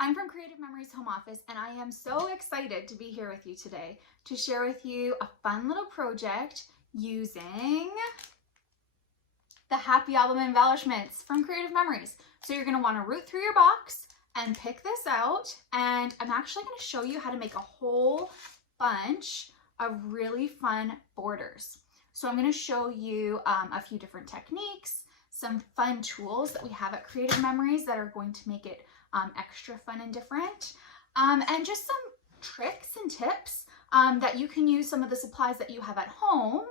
I'm from Creative Memories Home Office, and I am so excited to be here with you today to share with you a fun little project using the Happy Album Embellishments from Creative Memories. So you're gonna wanna root through your box and pick this out, and I'm actually gonna show you how to make a whole bunch of really fun borders. So I'm gonna show you a few different techniques, some fun tools that we have at Creative Memories that are going to make it extra fun and different, and just some tricks and tips that you can use some of the supplies that you have at home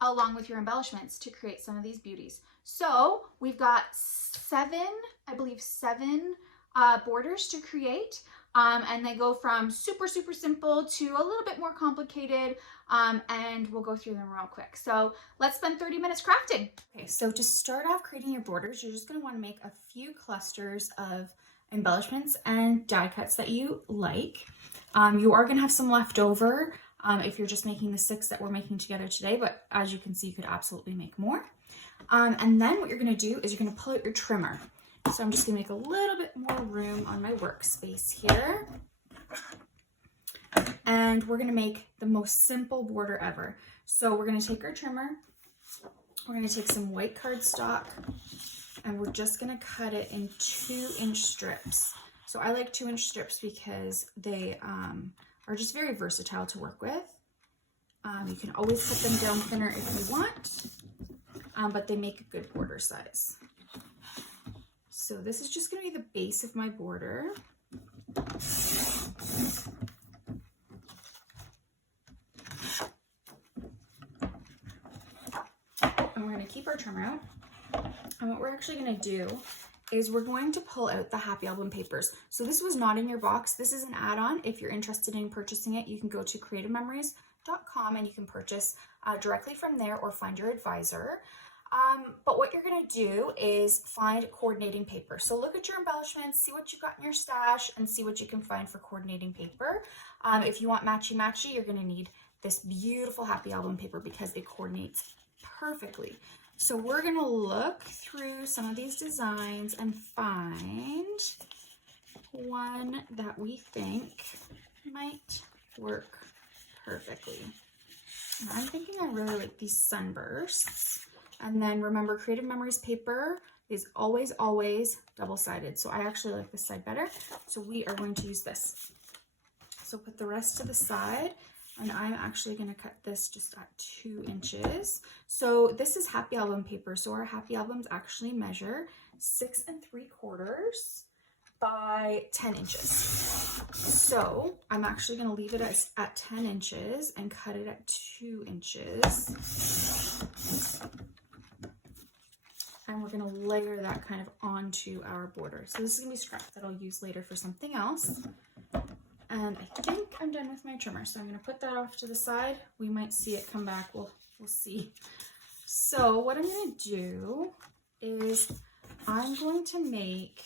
along with your embellishments to create some of these beauties. So we've got seven borders to create, and they go from super simple to a little bit more complicated, and we'll go through them real quick. So let's spend 30 minutes crafting. Okay, so to start off creating your borders, you're just going to want to make a few clusters of embellishments and die cuts that you like. You are going to have some left over if you're just making the 6 that we're making together today, but as you can see, you could absolutely make more. And then what you're going to do is you're going to pull out your trimmer. So I'm just going to make a little bit more room on my workspace here. And we're going to make the most simple border ever. So we're going to take our trimmer, we're going to take some white cardstock, and we're just going to cut it in 2-inch strips. So I like 2-inch strips because they are just very versatile to work with. You can always cut them down thinner if you want, but they make a good border size. So this is just going to be the base of my border. And we're going to keep our trimmer out. And what we're actually going to do is we're going to pull out the Happy Album papers. So this was not in your box. This is an add-on. If you're interested in purchasing it, you can go to creativememories.com and you can purchase directly from there or find your advisor. But what you're going to do is find coordinating paper. So look at your embellishments, see what you've got in your stash, and see what you can find for coordinating paper. If you want matchy-matchy, you're going to need this beautiful Happy Album paper because it coordinates perfectly. So we're going to look through some of these designs and find one that we think might work perfectly. And I'm thinking I really like these sunbursts. And then remember, Creative Memories paper is always double-sided. So I actually like this side better. So we are going to use this. So put the rest to the side. And I'm actually going to cut this just at 2 inches. So this is Happy Album paper. So our Happy Albums actually measure 6 3/4 by 10 inches. So I'm actually going to leave it at 10 inches and cut it at 2 inches. And we're going to layer that kind of onto our border. So this is going to be scrap that I'll use later for something else. And I think I'm done with my trimmer. So I'm going to put that off to the side. We might see it come back. We'll see. So what I'm going to do is I'm going to make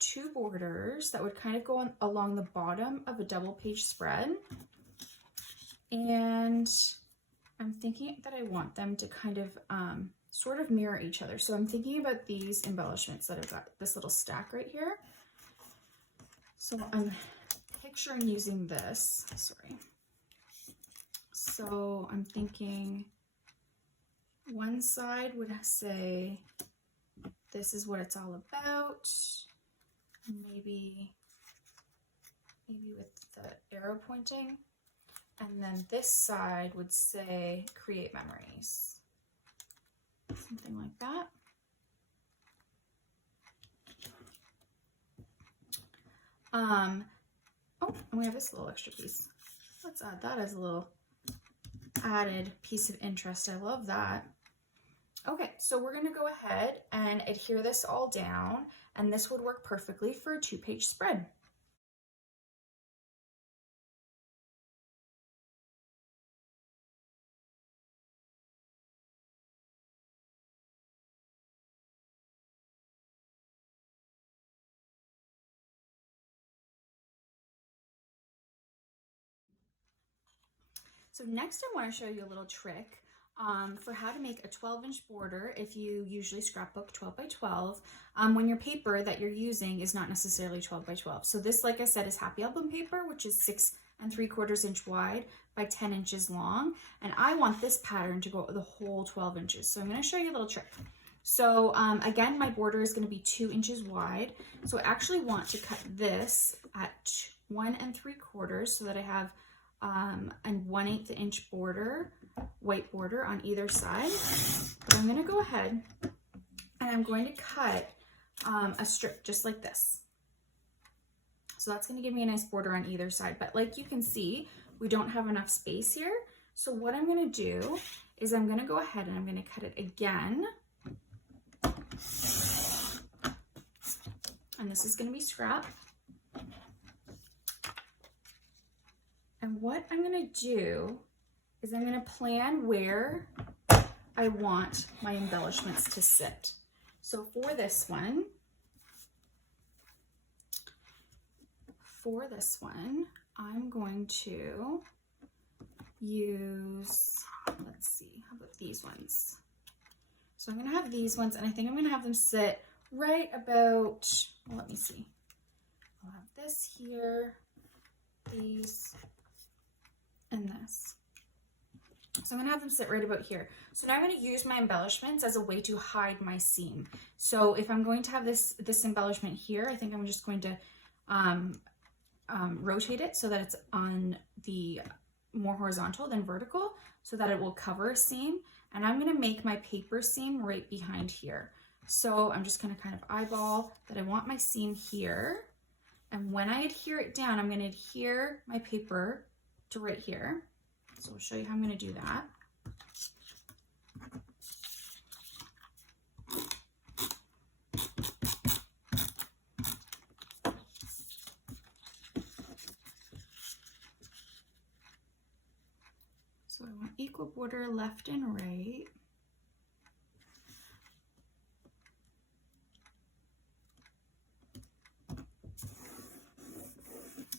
2 borders that would kind of go along the bottom of a double page spread. And I'm thinking that I want them to kind of sort of mirror each other. So I'm thinking about these embellishments that I've got this little stack right here. So I'm picturing using this, sorry. So I'm thinking one side would say, this is what it's all about. Maybe with the arrow pointing. And then this side would say, create memories. Something like that. Oh, and we have this little extra piece. Let's add that as a little added piece of interest. I love that. Okay, so we're going to go ahead and adhere this all down, and this would work perfectly for a 2-page spread. So next I want to show you a little trick for how to make a 12-inch border if you usually scrapbook 12 by 12 when your paper that you're using is not necessarily 12 by 12. So this, like I said, is Happy Album paper, which is 6 3/4 inch wide by 10 inches long. And I want this pattern to go the whole 12 inches. So I'm going to show you a little trick. So again, my border is going to be 2 inches wide. So I actually want to cut this at 1 3/4 so that I have a 1/8 inch border, white border on either side. But I'm going to go ahead and I'm going to cut a strip just like this. So that's going to give me a nice border on either side. But like you can see, we don't have enough space here. So what I'm going to do is I'm going to go ahead and I'm going to cut it again. And this is going to be scrap. And what I'm going to do is I'm going to plan where I want my embellishments to sit. So for this one, I'm going to use, let's see, how about these ones? So I'm going to have these ones, and I think I'm going to have them sit right about, well, let me see. I'll have this here, these, and this. So I'm going to have them sit right about here. So now I'm going to use my embellishments as a way to hide my seam. So if I'm going to have this embellishment here, I think I'm just going to rotate it so that it's on the more horizontal than vertical so that it will cover a seam. And I'm going to make my paper seam right behind here. So I'm just going to kind of eyeball that I want my seam here. And when I adhere it down, I'm going to adhere my paper to right here. So I'll show you how I'm going to do that. So I want equal border left and right.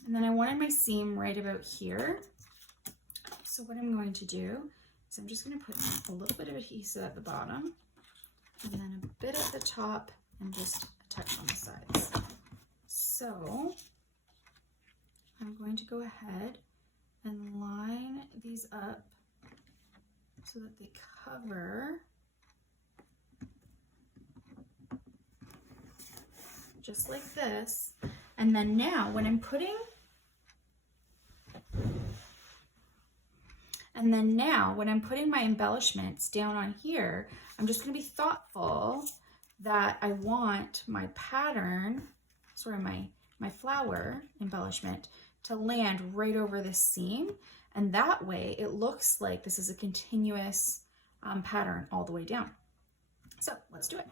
And then I wanted my seam right about here. So what I'm going to do is I'm just going to put a little bit of adhesive at the bottom and then a bit at the top and just a touch on the sides. So I'm going to go ahead and line these up so that they cover just like this. And then now when I'm putting my embellishments down on here, I'm just going to be thoughtful that I want my pattern, sorry, my flower embellishment to land right over this seam. And that way it looks like this is a continuous pattern all the way down. So let's do it.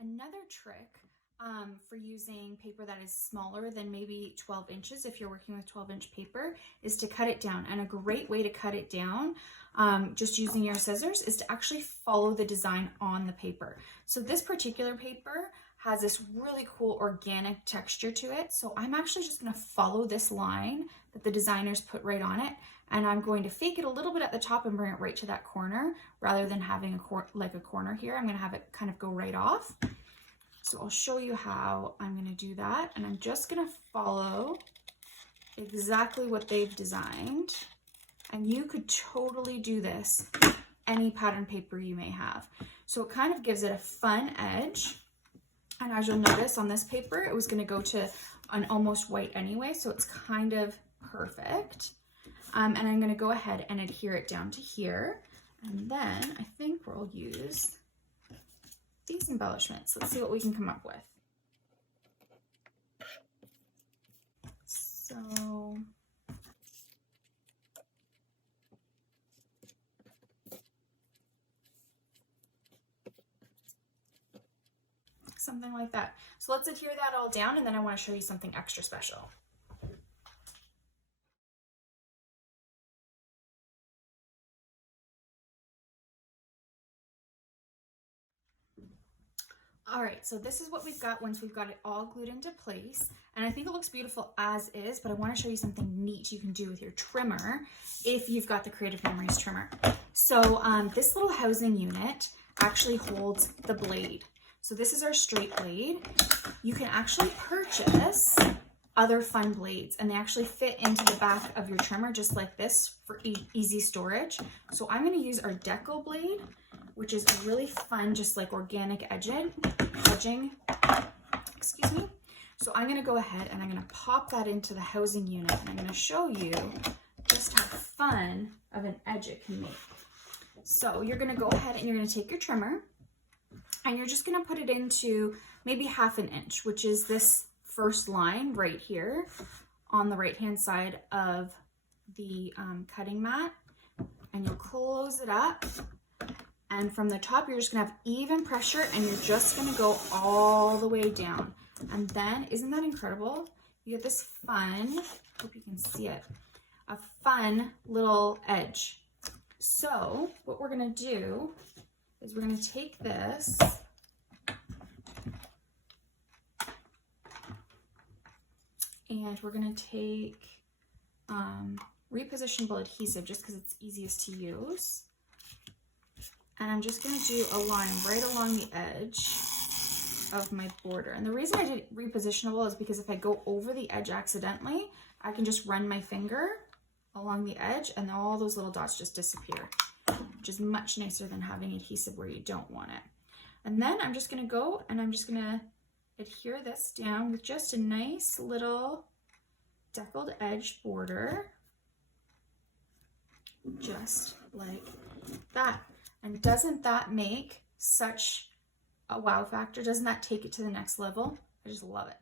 Another trick for using paper that is smaller than maybe 12 inches, if you're working with 12-inch paper, is to cut it down. And a great way to cut it down, just using your scissors, is to actually follow the design on the paper. So this particular paper has this really cool organic texture to it. So I'm actually just going to follow this line that the designers put right on it. And I'm going to fake it a little bit at the top and bring it right to that corner rather than having a corner here. I'm going to have it kind of go right off. So I'll show you how I'm going to do that. And I'm just going to follow exactly what they've designed. And you could totally do this any pattern paper you may have. So it kind of gives it a fun edge. And as you'll notice on this paper, it was going to go to an almost white anyway. So it's kind of perfect. And I'm going to go ahead and adhere it down to here. And then I think we'll use these embellishments. Let's see what we can come up with. So something like that. So let's adhere that all down, and then I want to show you something extra special. All right, so this is what we've got once we've got it all glued into place. And I think it looks beautiful as is, but I want to show you something neat you can do with your trimmer if you've got the Creative Memories trimmer. So this little housing unit actually holds the blade. So this is our straight blade. You can actually purchase other fun blades, and they actually fit into the back of your trimmer just like this for easy storage. So I'm going to use our deco blade, which is a really fun, just like organic edging, excuse me. So I'm going to go ahead and I'm going to pop that into the housing unit, and I'm going to show you just how fun of an edge it can make. So you're going to go ahead and you're going to take your trimmer, and you're just going to put it into maybe 1/2 inch, which is this first line right here on the right hand side of the cutting mat, and you'll close it up. And from the top, you're just gonna have even pressure, and you're just gonna go all the way down. And then, isn't that incredible? You get this fun, hope you can see it, a fun little edge. So what we're gonna do is we're gonna take this and we're gonna take repositionable adhesive just because it's easiest to use. And I'm just going to do a line right along the edge of my border. And the reason I did repositionable is because if I go over the edge accidentally, I can just run my finger along the edge and all those little dots just disappear, which is much nicer than having adhesive where you don't want it. And then I'm just going to go and I'm just going to adhere this down with just a nice little deckled edge border, just like that. And doesn't that make such a wow factor? Doesn't that take it to the next level? I just love it.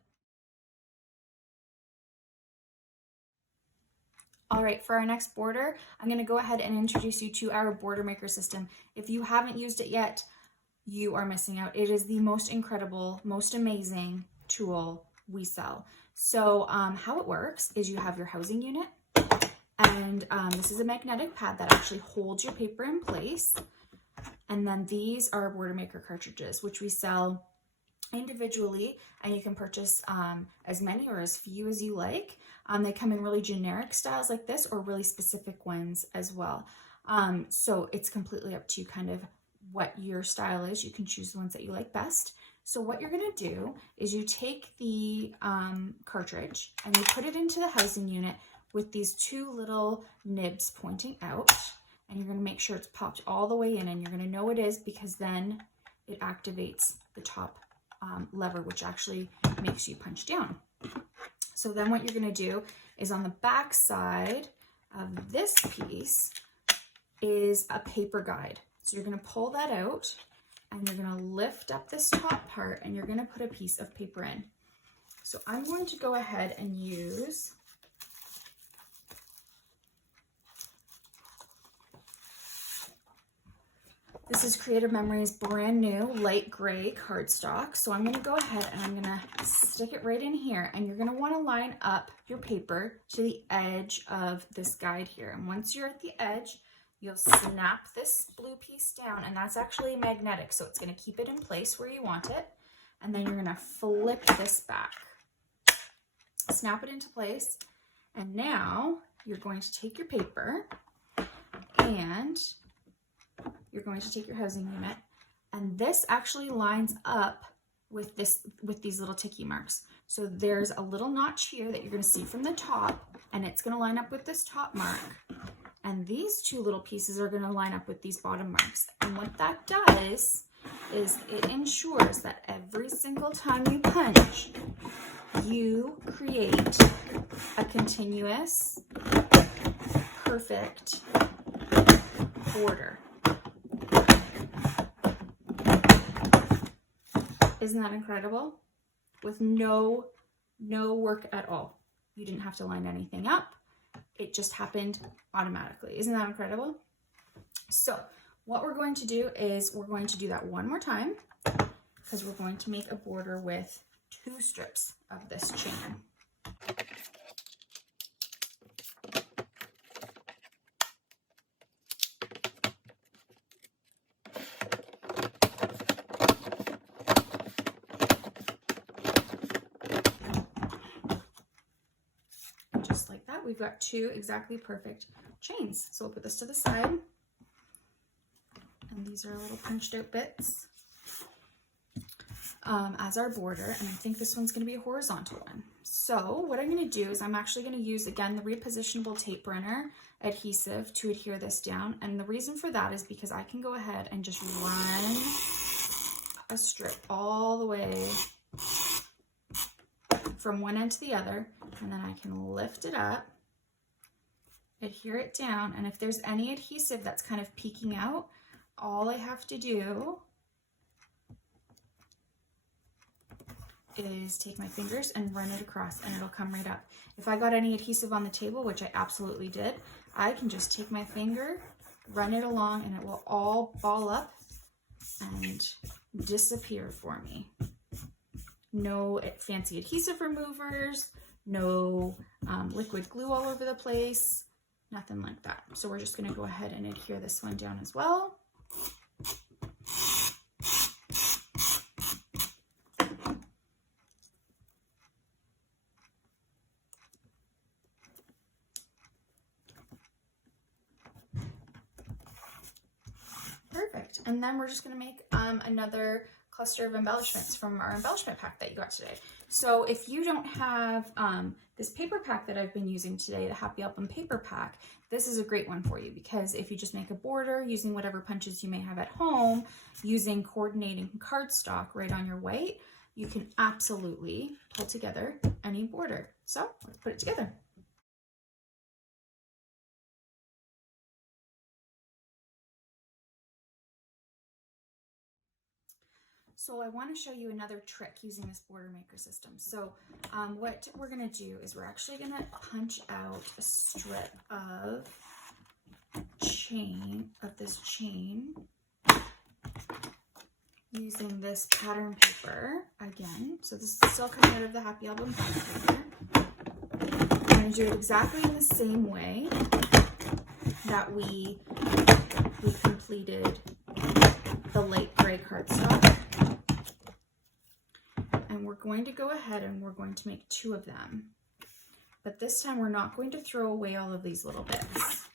All right, for our next border, I'm gonna go ahead and introduce you to our border maker system. If you haven't used it yet, you are missing out. It is the most incredible, most amazing tool we sell. So how it works is you have your housing unit, and this is a magnetic pad that actually holds your paper in place. And then these are border maker cartridges, which we sell individually, and you can purchase as many or as few as you like. They come in really generic styles like this, or really specific ones as well. So it's completely up to you kind of what your style is. You can choose the ones that you like best. So what you're gonna do is you take the cartridge and you put it into the housing unit with these two little nibs pointing out. And you're gonna make sure it's popped all the way in, and you're gonna know it is because then it activates the top lever, which actually makes you punch down. So then what you're gonna do is on the back side of this piece is a paper guide. So you're gonna pull that out and you're gonna lift up this top part and you're gonna put a piece of paper in. So I'm going to go ahead and use this is Creative Memories brand new light gray cardstock. So I'm gonna go ahead and I'm gonna stick it right in here, and you're gonna wanna line up your paper to the edge of this guide here. And once you're at the edge, you'll snap this blue piece down, and that's actually magnetic, so it's gonna keep it in place where you want it. And then you're gonna flip this back, snap it into place, and now you're going to take your paper and you're going to take your housing unit, and this actually lines up with these little ticky marks. So there's a little notch here that you're going to see from the top, and it's going to line up with this top mark, and these two little pieces are going to line up with these bottom marks. And what that does is it ensures that every single time you punch, you create a continuous, perfect border. Isn't that incredible? With no work at all. You didn't have to line anything up. It just happened automatically. Isn't that incredible? So what we're going to do is we're going to do that one more time, because we're going to make a border with 2 strips of this chain. we've got 2 exactly perfect chains. So we'll put this to the side. And these are little punched out bits as our border. And I think this one's going to be a horizontal one. So what I'm going to do is I'm actually going to use, again, the repositionable tape runner adhesive to adhere this down. And the reason for that is because I can go ahead and just run a strip all the way from one end to the other, and then I can lift it up, adhere it down, and if there's any adhesive that's kind of peeking out, all I have to do is take my fingers and run it across and it'll come right up. If I got any adhesive on the table, which I absolutely did, I can just take my finger, run it along, and it will all ball up and disappear for me. No fancy adhesive removers, no liquid glue all over the place, nothing like that. So we're just gonna go ahead and adhere this one down as well. Perfect. And then we're just going to make another cluster of embellishments from our embellishment pack that you got today. So if you don't have this paper pack that I've been using today, the Happy Album paper pack, this is a great one for you, because if you just make a border using whatever punches you may have at home, using coordinating cardstock right on your white, you can absolutely pull together any border. So let's put it together. So I want to show you another trick using this border maker system. So what we're going to do is we're actually going to punch out a strip of this chain using this pattern paper again. So this is still coming out of the Happy Album paper. I'm going to do it exactly in the same way that we completed the light gray cardstock. And we're going to go ahead and we're going to make 2 of them. But this time we're not going to throw away all of these little bits.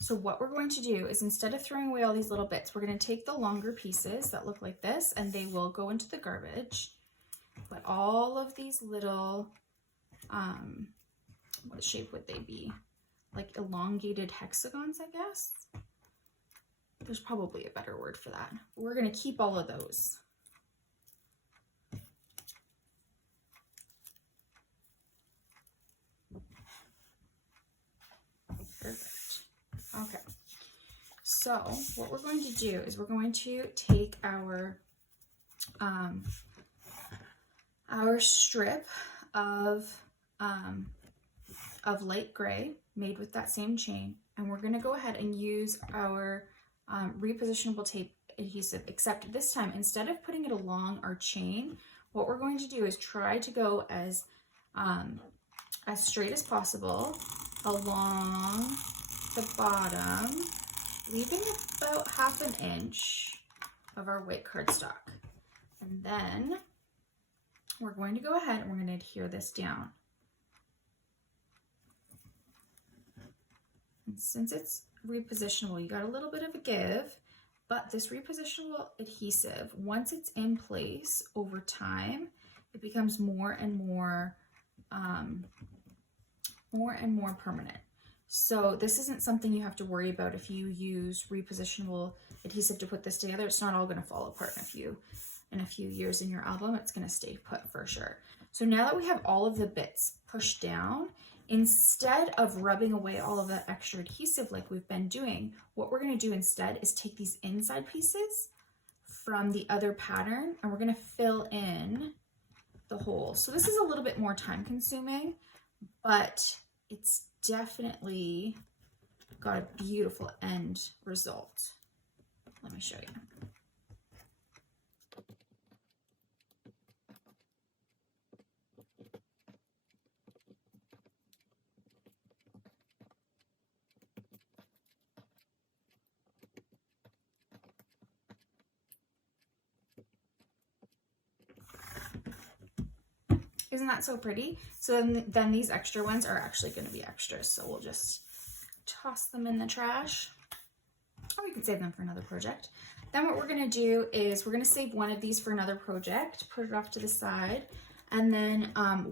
So what we're going to do is, instead of throwing away all these little bits, we're going to take the longer pieces that look like this, and they will go into the garbage. But all of these little, what shape would they be? Like elongated hexagons, I guess? There's probably a better word for that. We're going to keep all of those. Perfect. Okay, so what we're going to do is we're going to take our strip of light gray made with that same chain, and we're going to go ahead and use our repositionable tape adhesive, except this time, instead of putting it along our chain, what we're going to do is try to go as straight as possible along the bottom, leaving about ½ an inch of our white cardstock. And then we're going to go ahead and we're going to adhere this down. And since it's repositionable, you got a little bit of a give, but this repositionable adhesive, once it's in place over time, it becomes more and more permanent. So this isn't something you have to worry about if you use repositionable adhesive to put this together. It's not all going to fall apart in a few years in your album. It's going to stay put for sure. So now that we have all of the bits pushed down, instead of rubbing away all of that extra adhesive like we've been doing, what we're going to do instead is take these inside pieces from the other pattern and we're going to fill in the holes. So this is a little bit more time consuming, but it's definitely got a beautiful end result. Let me show you. Isn't that so pretty? So then these extra ones are actually going to be extras. So we'll just toss them in the trash. Or we could save them for another project. Then what we're going to do is we're going to save one of these for another project, put it off to the side. And then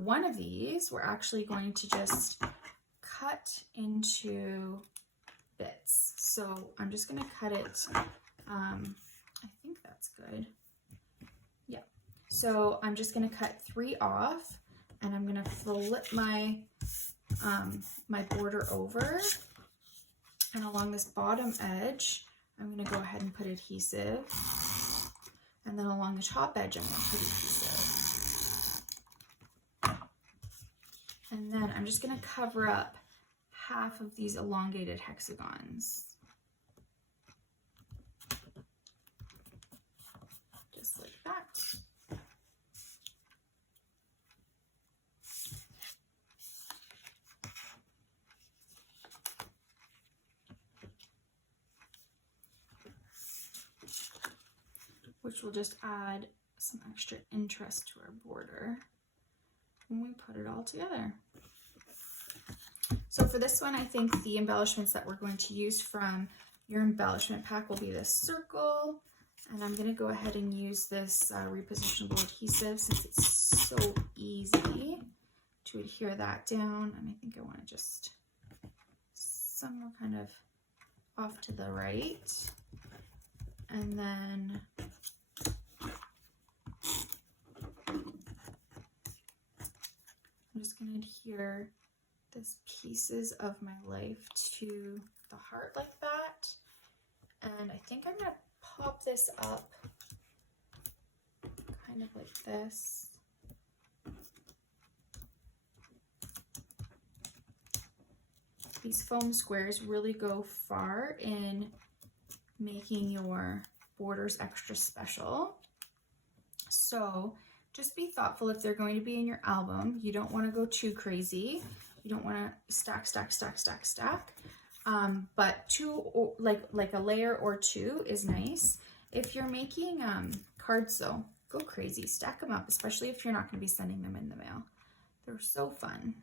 one of these we're actually going to just cut into bits. So I'm just going to cut it. I think that's good. Yeah. So I'm just going to cut 3 off, and I'm going to flip my my border over, and along this bottom edge I'm going to go ahead and put adhesive, and then along the top edge I'm going to put adhesive, and then I'm just going to cover up half of these elongated hexagons. Just like that. Which will just add some extra interest to our border when we put it all together. So for this one, I think the embellishments that we're going to use from your embellishment pack will be this circle, and I'm going to go ahead and use this repositionable adhesive since it's so easy to adhere that down, and I think I want to just somewhere kind of off to the right, and then I'm just going to adhere this pieces of my life to the heart like that. And I think I'm going to pop this up kind of like this. These foam squares really go far in making your borders extra special. So just be thoughtful if they're going to be in your album. You don't want to go too crazy. You don't want to stack, stack, stack, stack, stack. But two, like a layer or two is nice. If you're making cards though, go crazy. Stack them up, especially if you're not going to be sending them in the mail. They're so fun.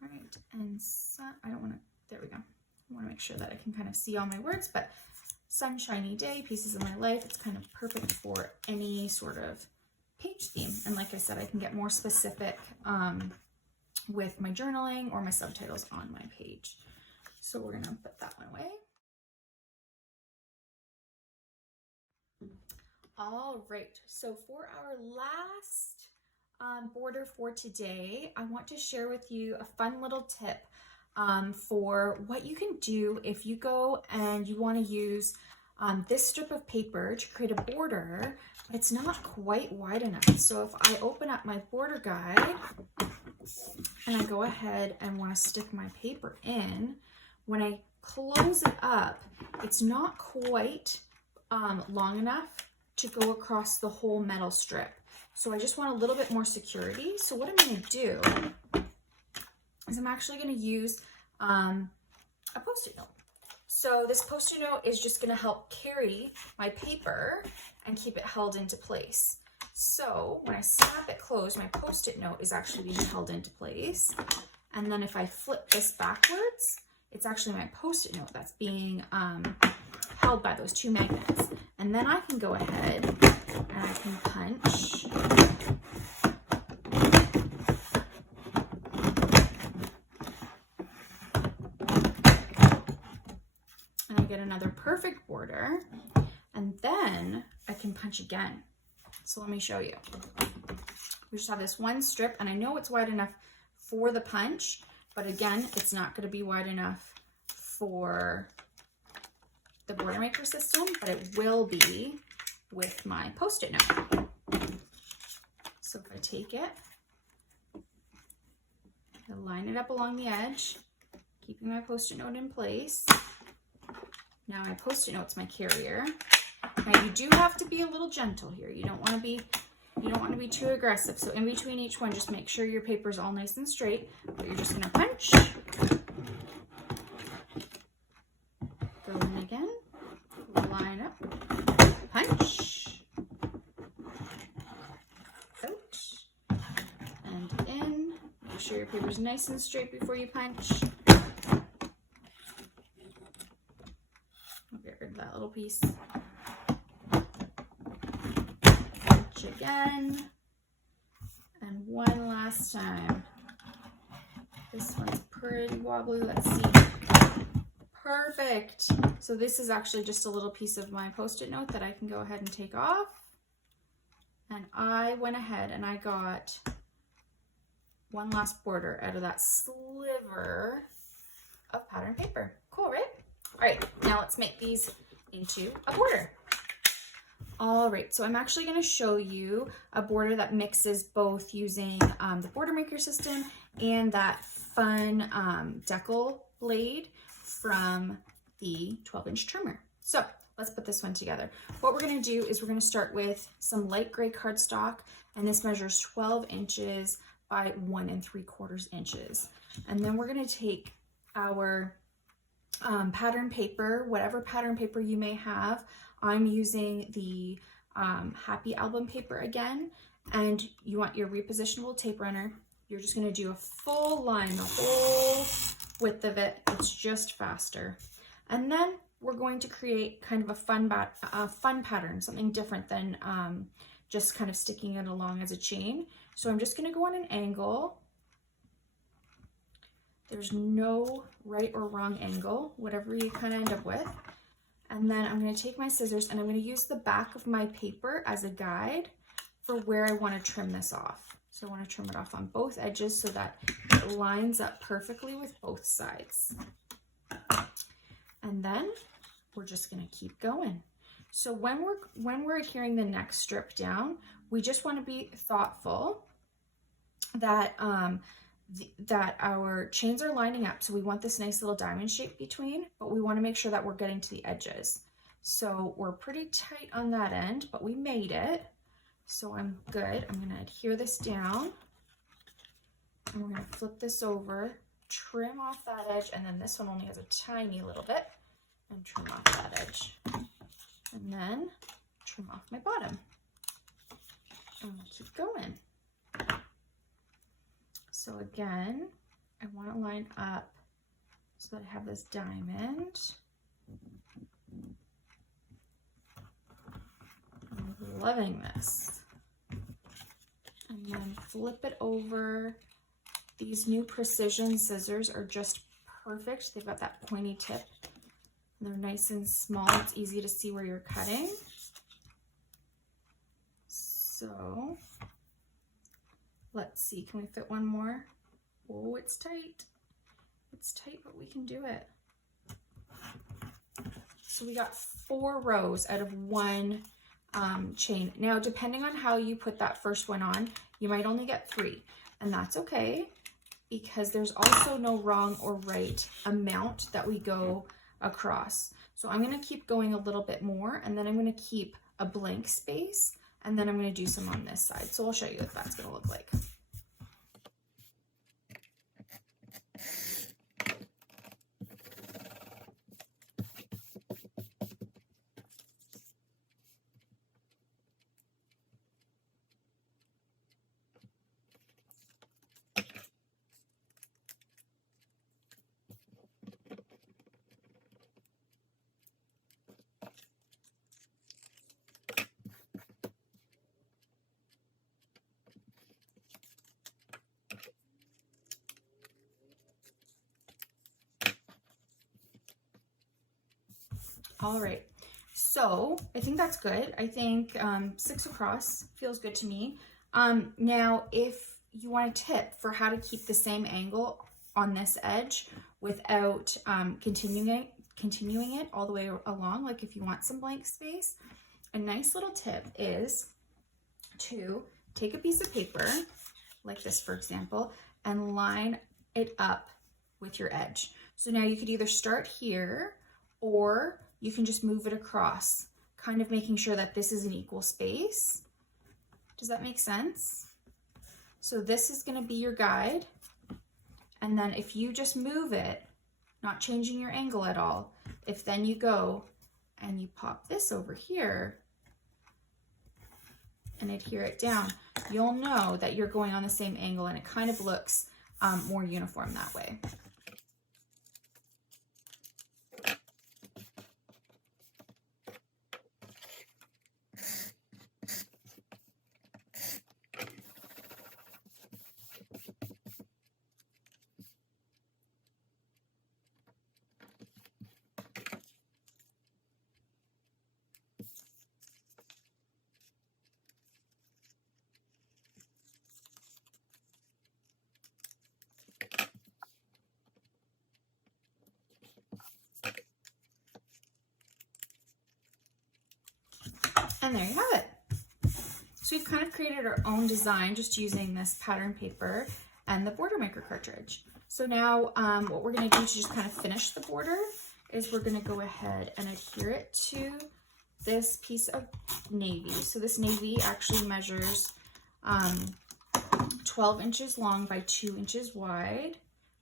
All right, and I don't want to, there we go. I want to make sure that I can kind of see all my words, but sunshiny day, pieces of my life, it's kind of perfect for any sort of page theme. And like I said, I can get more specific with my journaling or my subtitles on my page. So we're gonna put that one away. All right, so for our last border for today, I want to share with you a fun little tip for what you can do if you go and you want to use this strip of paper to create a border, but it's not quite wide enough. So if I open up my border guide and I go ahead and want to stick my paper in, when I close it up, it's not quite long enough to go across the whole metal strip. So I just want a little bit more security. So what I'm going to do is I'm actually going to use a Post-it note. So this Post-it note is just going to help carry my paper and keep it held into place. So when I snap it closed, my Post-it note is actually being held into place. And then if I flip this backwards, it's actually my Post-it note that's being held by those two magnets. And then I can go ahead and I can punch. And I get another perfect border. And then I can punch again. So let me show you. We just have this one strip, and I know it's wide enough for the punch, but again, it's not going to be wide enough for the border maker system, but it will be with my Post-it note. So if I take it, I line it up along the edge, keeping my Post-it note in place. Now my Post-it note's my carrier. Now you do have to be a little gentle here. You don't want to be too aggressive. So in between each one, just make sure your paper's all nice and straight, but you're just gonna punch. Go in again, line up, punch, out, your papers nice and straight before you punch. I'll get rid of that little piece. Punch again. And one last time. This one's pretty wobbly. Let's see. Perfect. So this is actually just a little piece of my Post-it note that I can go ahead and take off. And I went ahead and I got one last border out of that sliver of pattern paper. Cool, right? All right, now let's make these into a border. All right, so I'm actually going to show you a border that mixes both using the border maker system and that fun decal blade from the 12-inch trimmer. So let's put this one together. What we're going to do is we're going to start with some light gray cardstock, and this measures 12 inches by 1 3/4 inches. And then we're going to take our pattern paper, whatever pattern paper you may have. I'm using the Happy Album paper again, and you want your repositionable tape runner. You're just going to do a full line, the whole width of it. It's just faster. And then we're going to create kind of a fun pattern, something different than just kind of sticking it along as a chain. So I'm just going to go on an angle. There's no right or wrong angle, whatever you kind of end up with. And then I'm going to take my scissors and I'm going to use the back of my paper as a guide for where I want to trim this off. So I want to trim it off on both edges so that it lines up perfectly with both sides. And then we're just going to keep going. So when we're adhering the next strip down, we just want to be thoughtful that that our chains are lining up. So we want this nice little diamond shape between, but we want to make sure that we're getting to the edges. So we're pretty tight on that end, but we made it. So I'm good. I'm going to adhere this down, and we're going to flip this over, trim off that edge, and then this one only has a tiny little bit, and trim off that edge. And then trim off my bottom. And we'll keep going. So again, I want to line up so that I have this diamond. I'm loving this. And then flip it over. These new precision scissors are just perfect. They've got that pointy tip. And they're nice and small. It's easy to see where you're cutting. So let's see, can we fit one more? Oh, it's tight. It's tight, but we can do it. So we got 4 rows out of one chain. Now, depending on how you put that first one on, you might only get 3, and that's okay, because there's also no wrong or right amount that we go across. So I'm going to keep going a little bit more, and then I'm going to keep a blank space, and then I'm going to do some on this side. So I'll show you what that's going to look like. All right, so I think that's good. I think 6 across feels good to me. Now, if you want a tip for how to keep the same angle on this edge without continuing it all the way along, like if you want some blank space, a nice little tip is to take a piece of paper, like this for example, and line it up with your edge. So now you could either start here, or you can just move it across, kind of making sure that this is an equal space. Does that make sense? So this is going to be your guide. And then if you just move it, not changing your angle at all, if then you go and you pop this over here and adhere it down, you'll know that you're going on the same angle, and it kind of looks more uniform that way. And there you have it. So we've kind of created our own design just using this pattern paper and the border maker cartridge. So now what we're going to do to just kind of finish the border is we're going to go ahead and adhere it to this piece of navy. So this navy actually measures 12 inches long by 2 inches wide,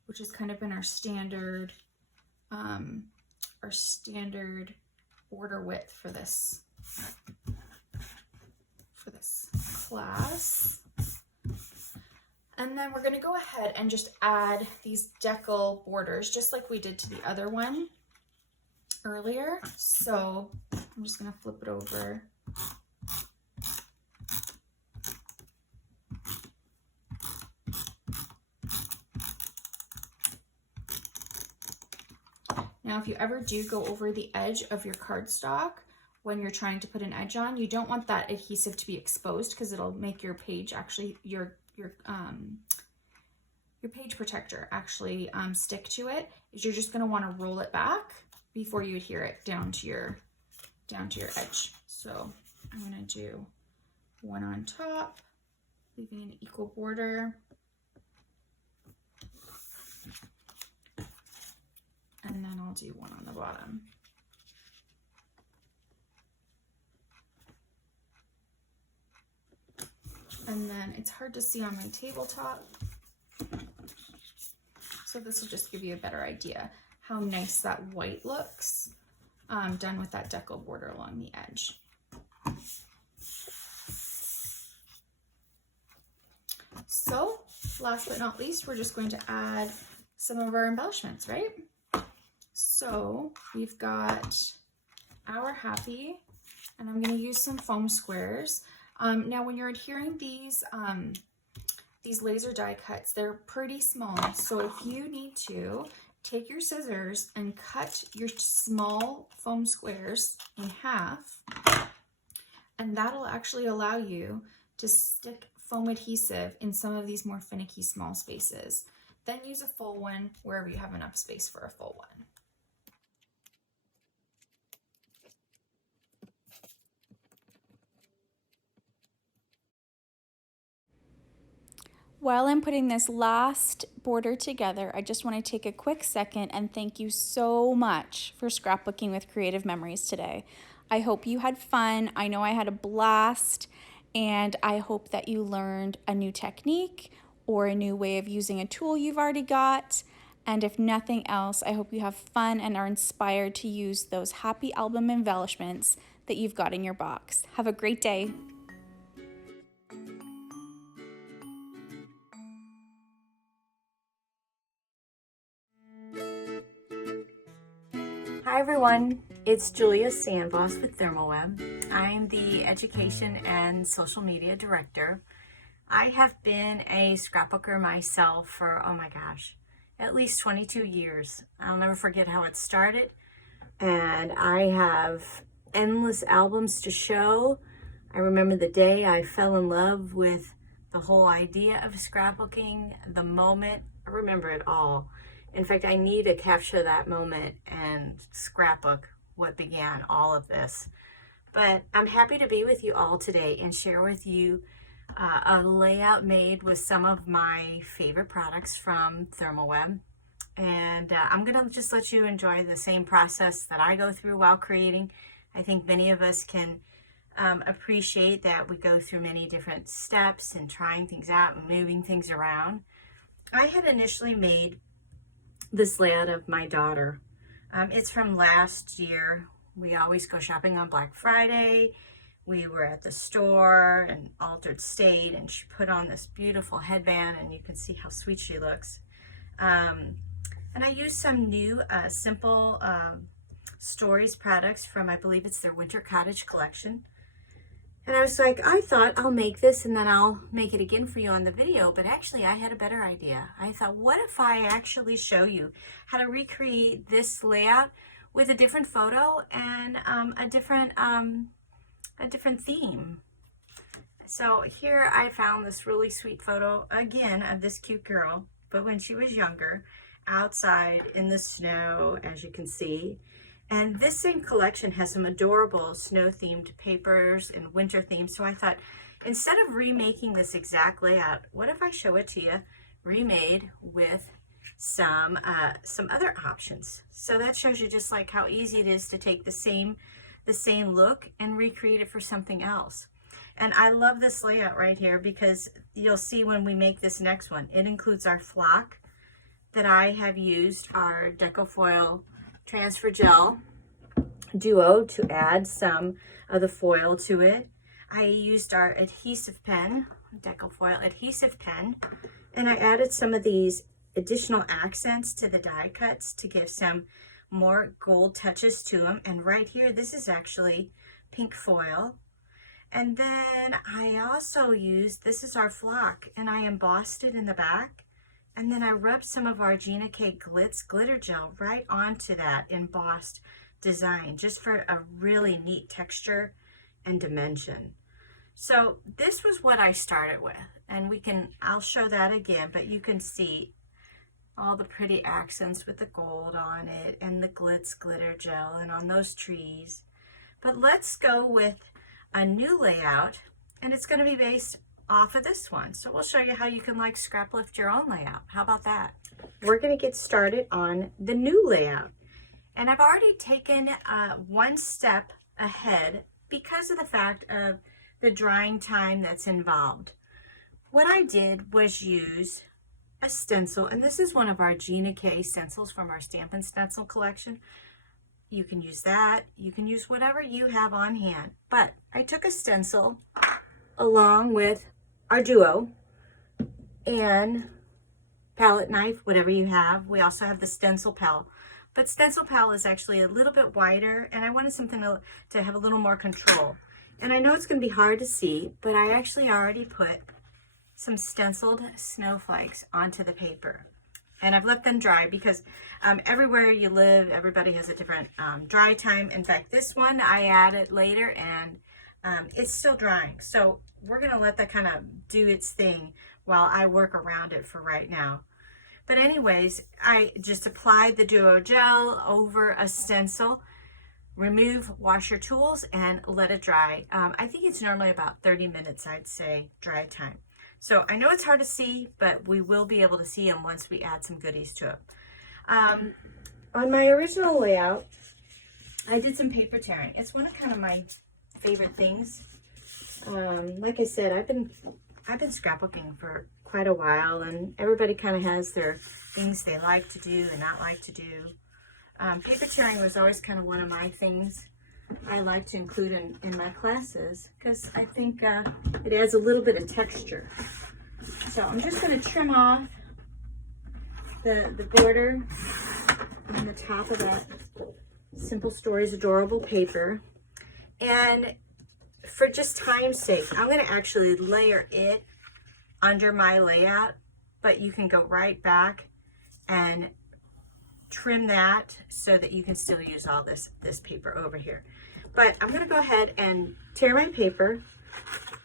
which has kind of been our standard border width for this class. And then we're going to go ahead and just add these decal borders just like we did to the other one earlier. So I'm just going to flip it over. Now, if you ever do go over the edge of your cardstock when you're trying to put an edge on, you don't want that adhesive to be exposed because it'll make your page actually, your page protector actually stick to it. You're just going to want to roll it back before you adhere it down to your edge. So I'm going to do one on top, leaving an equal border. And then I'll do one on the bottom. And then it's hard to see on my tabletop, so this will just give you a better idea how nice that white looks done with that decal border along the edge. So last but not least, we're just going to add some of our embellishments, right? So we've got our happy, and I'm going to use some foam squares. Now when you're adhering these laser die cuts, they're pretty small. So if you need to, take your scissors and cut your small foam squares in half, and that'll actually allow you to stick foam adhesive in some of these more finicky small spaces. Then use a full one wherever you have enough space for a full one. While I'm putting this last border together, I just want to take a quick second and thank you so much for scrapbooking with Creative Memories today. I hope you had fun. I know I had a blast, and I hope that you learned a new technique or a new way of using a tool you've already got. And if nothing else, I hope you have fun and are inspired to use those Happy Album embellishments that you've got in your box. Have a great day. Hi everyone, it's Julia Sandvoss with Therm O Web. I'm the Education and Social Media Director. I have been a scrapbooker myself for, oh my gosh, at least 22 years. I'll never forget how it started, and I have endless albums to show. I remember the day I fell in love with the whole idea of scrapbooking, the moment. I remember it all. In fact, I need to capture that moment and scrapbook what began all of this. But I'm happy to be with you all today and share with you a layout made with some of my favorite products from Therm O Web. And I'm gonna just let you enjoy the same process that I go through while creating. I think many of us can appreciate that we go through many different steps and trying things out and moving things around. I had initially made this layout of my daughter. It's from last year. We always go shopping on Black Friday. we were at the store in Altered State, and she put on this beautiful headband, and you can see how sweet she looks. And I used some new simple Stories products from, I believe it's their Winter Cottage collection. And I was like, I thought I'll make this and then I'll make it again for you on the video, but actually I had a better idea. I thought, what if I actually show you how to recreate this layout with a different photo and a different theme. So here I found this really sweet photo again of this cute girl, but when she was younger, outside in the snow, as you can see. And this same collection has some adorable snow themed papers and winter themes. So I thought, instead of remaking this exact layout, what if I show it to you remade with some other options? So that shows you just like how easy it is to take the same look and recreate it for something else. And I love this layout right here because you'll see when we make this next one, it includes our flock that I have used, our Decofoil Transfer Gel Duo to add some of the foil to it. I used our adhesive pen, Decofoil adhesive pen, and I added some of these additional accents to the die cuts to give some more gold touches to them. And right here, this is actually pink foil. And then I also used, this is our flock, and I embossed it in the back. And then I rubbed some of our Gina K Glitz glitter gel right onto that embossed design, just for a really neat texture and dimension. So this was what I started with, and I'll show that again, but you can see all the pretty accents with the gold on it and the glitz glitter gel and on those trees. But let's go with a new layout, and it's going to be based off of this one. So we'll show you how you can like scrap lift your own layout. How about that? We're going to get started on the new layout. And I've already taken one step ahead because of the fact of the drying time that's involved. What I did was use a stencil, and this is one of our Gina K stencils from our Stampin' Stencil collection. You can use that. You can use whatever you have on hand. But I took a stencil along with our Duo and palette knife, whatever you have. We also have the stencil pal, but stencil pal is actually a little bit wider, and I wanted something to have a little more control. And I know it's going to be hard to see, but I actually already put some stenciled snowflakes onto the paper, and I've let them dry because everywhere you live, everybody has a different dry time. In fact, this one I added later, and it's still drying. So we're going to let that kind of do its thing while I work around it for right now. But anyways, I just applied the Duo gel over a stencil, remove, wash your tools, and let it dry. I think it's normally about 30 minutes, I'd say, dry time. So I know it's hard to see, but we will be able to see them once we add some goodies to it. On my original layout, I did some paper tearing. It's one of kind of my favorite things. Like I said, I've been scrapbooking for quite a while, and everybody kind of has their things they like to do and not like to do. Paper tearing was always kind of one of my things I like to include in my classes because I think it adds a little bit of texture. So I'm just going to trim off the border on the top of that Simple Stories Adorable paper. And for just time's sake, I'm going to actually layer it under my layout, but you can go right back and trim that so that you can still use all this paper over here. But I'm going to go ahead and tear my paper.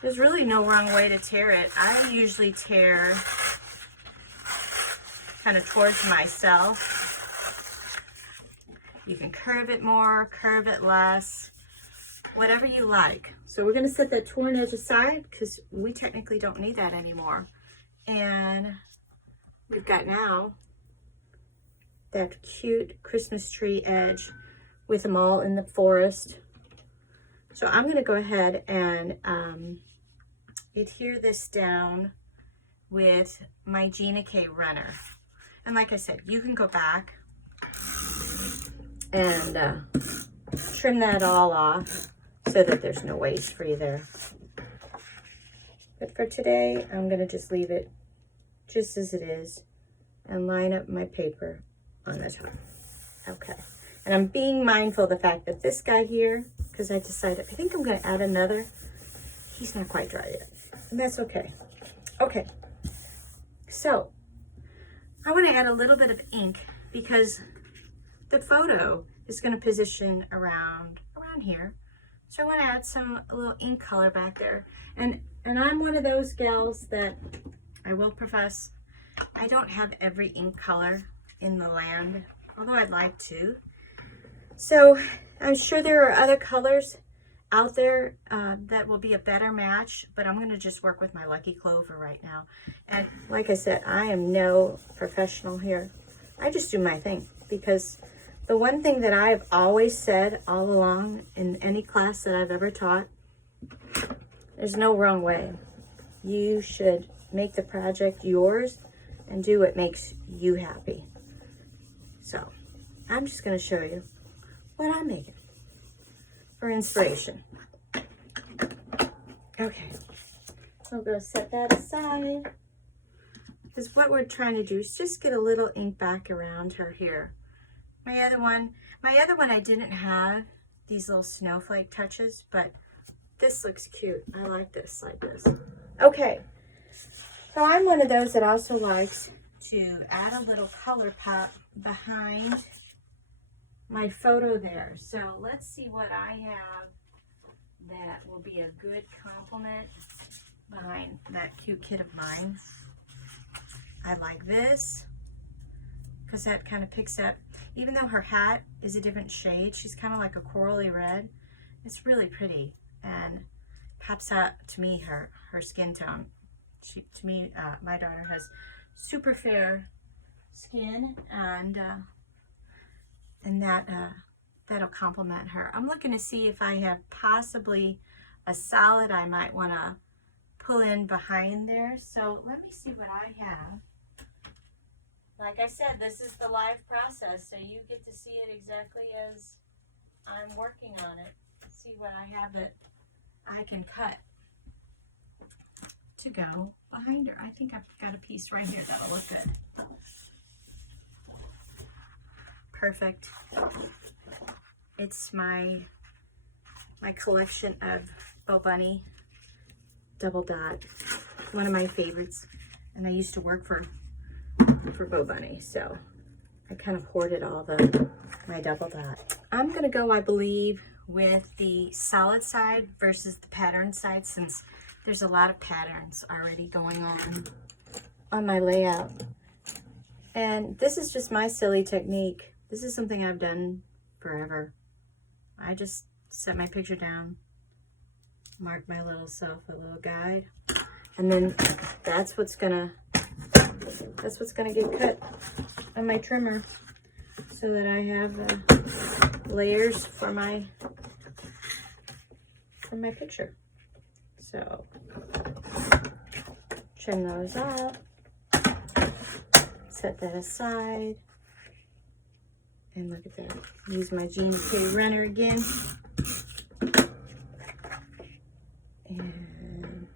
There's really no wrong way to tear it. I usually tear kind of towards myself. You can curve it more, curve it less, whatever you like. So we're going to set that torn edge aside because we technically don't need that anymore. And we've got now that cute Christmas tree edge with them all in the forest. So I'm going to go ahead and adhere this down with my Gina K runner. And like I said, you can go back and trim that all off so that there's no waste for you there. But for today, I'm going to just leave it just as it is and line up my paper on the top. Okay. And I'm being mindful of the fact that this guy here, because I decided, I think I'm going to add another. He's not quite dry yet, and that's okay. Okay. So I want to add a little bit of ink because the photo is going to position around here. So I want to add a little ink color back there. And I'm one of those gals that I will profess, I don't have every ink color in the land, although I'd like to. So I'm sure there are other colors out there that will be a better match, but I'm going to just work with my Lucky Clover right now. And like I said, I am no professional here. I just do my thing, because the one thing that I've always said all along in any class that I've ever taught, there's no wrong way. You should make the project yours and do what makes you happy. So I'm just going to show you what I'm making for inspiration. Okay, we'll go set that aside, because what we're trying to do is just get a little ink back around her here. My other one I didn't have these little snowflake touches, but this looks cute. I like this, like this. Okay, so I'm one of those that also likes to add a little color pop behind my photo there. So let's see what I have that will be a good compliment behind that cute kid of mine. I like this because that kind of picks up, even though her hat is a different shade, she's kind of like a corally red. It's really pretty and pops out to me her skin tone. My daughter has super fair skin, and that'll complement her. I'm looking to see if I have possibly a solid I might want to pull in behind there. So let me see what I have. Like I said, this is the live process, so you get to see it exactly as I'm working on it. See what I have that I can cut to go behind her. I think I've got a piece right here that'll look good. Perfect. It's my collection of Bo Bunny double dot, one of my favorites, and I used to work for Bo Bunny, so I kind of hoarded all my double dot. I'm gonna go, I believe, with the solid side versus the pattern side, since there's a lot of patterns already going on my layout. And this is just my silly technique. This is something I've done forever. I just set my picture down, mark my little self a little guide, and then that's what's gonna get cut on my trimmer, so that I have layers for my picture. So trim those out, set that aside, and look at that. Use my Gina K runner again. And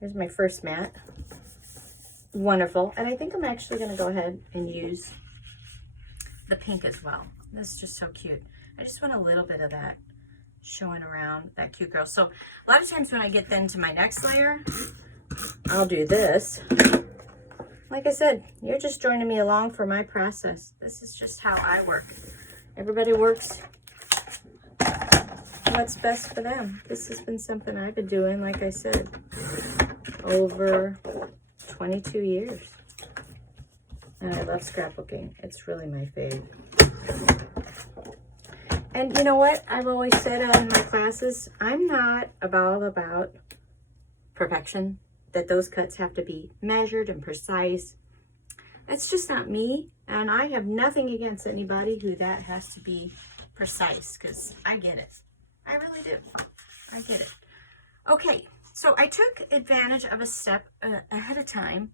here's my first mat. Wonderful. And I think I'm actually going to go ahead and use the pink as well. This is just so cute. I just want a little bit of that showing around that cute girl. So a lot of times when I get then to my next layer, I'll do this. Like I said, you're just joining me along for my process. This is just how I work. Everybody works what's best for them. This has been something I've been doing, like I said, over 22 years. And I love scrapbooking. It's really my fave. And you know what? I've always said in my classes, I'm not all about perfection, that those cuts have to be measured and precise. That's just not me. And I have nothing against anybody who that has to be precise, because I get it. I really do. I get it. Okay, so I took advantage of a step ahead of time,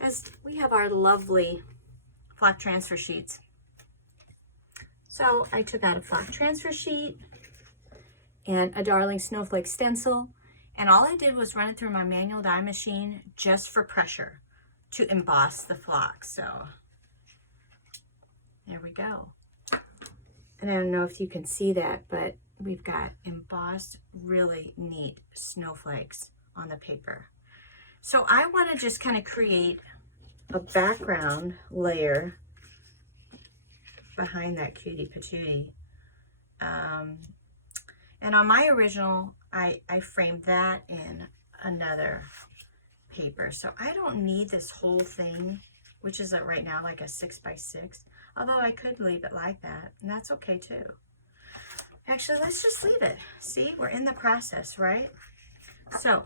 as we have our lovely flock transfer sheets. So I took out a flock transfer sheet, and a Darling Snowflake stencil. And all I did was run it through my manual die machine just for pressure to emboss the flock. So there we go. And I don't know if you can see that, but we've got embossed, really neat snowflakes on the paper. So I want to just kind of create a background layer behind that cutie patootie. And on my original, I framed that in another paper. So I don't need this whole thing, which is right now like a 6x6. Although I could leave it like that, and that's okay too. Actually, let's just leave it. See, we're in the process, right? So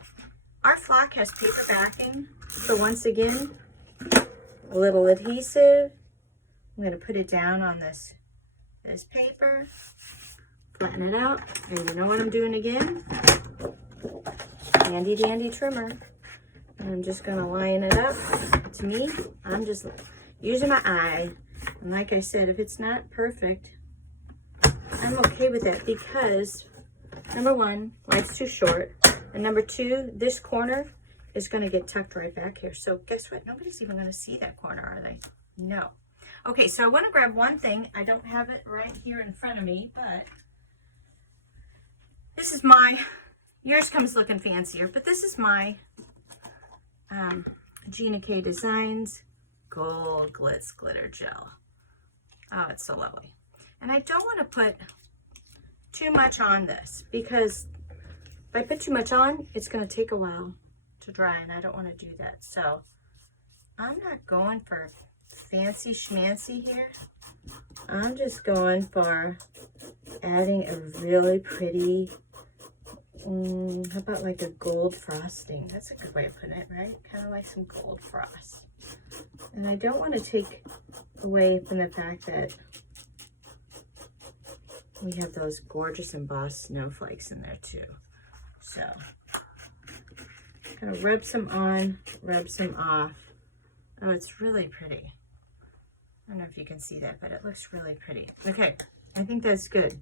our flock has paper backing. So once again, a little adhesive. I'm going to put it down on this paper, flatten it out, and you know what I'm doing again? Handy dandy trimmer. And I'm just going to line it up. To me, I'm just using my eye. And like I said, if it's not perfect, I'm okay with that because number one, life's too short. And number two, this corner is going to get tucked right back here. So guess what? Nobody's even going to see that corner, are they? No. Okay, so I want to grab one thing. I don't have it right here in front of me, but this is my, yours comes looking fancier, but this is my Gina K Designs Gold Glitz Glitter Gel. Oh, it's so lovely. And I don't want to put too much on this because if I put too much on, it's going to take a while to dry, and I don't want to do that. So I'm not going for fancy schmancy here. I'm just going for adding a really pretty, how about like a gold frosting? That's a good way of putting it, right? Kind of like some gold frost. And I don't want to take away from the fact that we have those gorgeous embossed snowflakes in there too. So kind of rub some on, rub some off. Oh, it's really pretty. I don't know if you can see that, but it looks really pretty. Okay, I think that's good.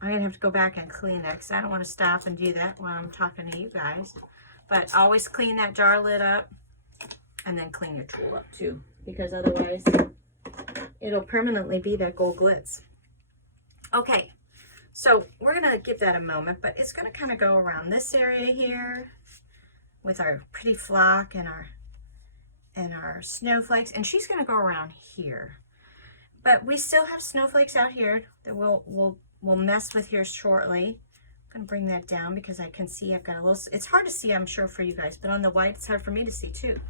I'm gonna have to go back and clean that because I don't want to stop and do that while I'm talking to you guys. But always clean that jar lid up and then clean your tool up too, because otherwise it'll permanently be that gold glitz. Okay, so we're gonna give that a moment, but it's gonna kind of go around this area here with our pretty flock and our snowflakes, and she's gonna go around here. But we still have snowflakes out here that we'll mess with here shortly. I'm gonna bring that down because I can see I've got a little, it's hard to see I'm sure for you guys, but on the white it's hard for me to see too.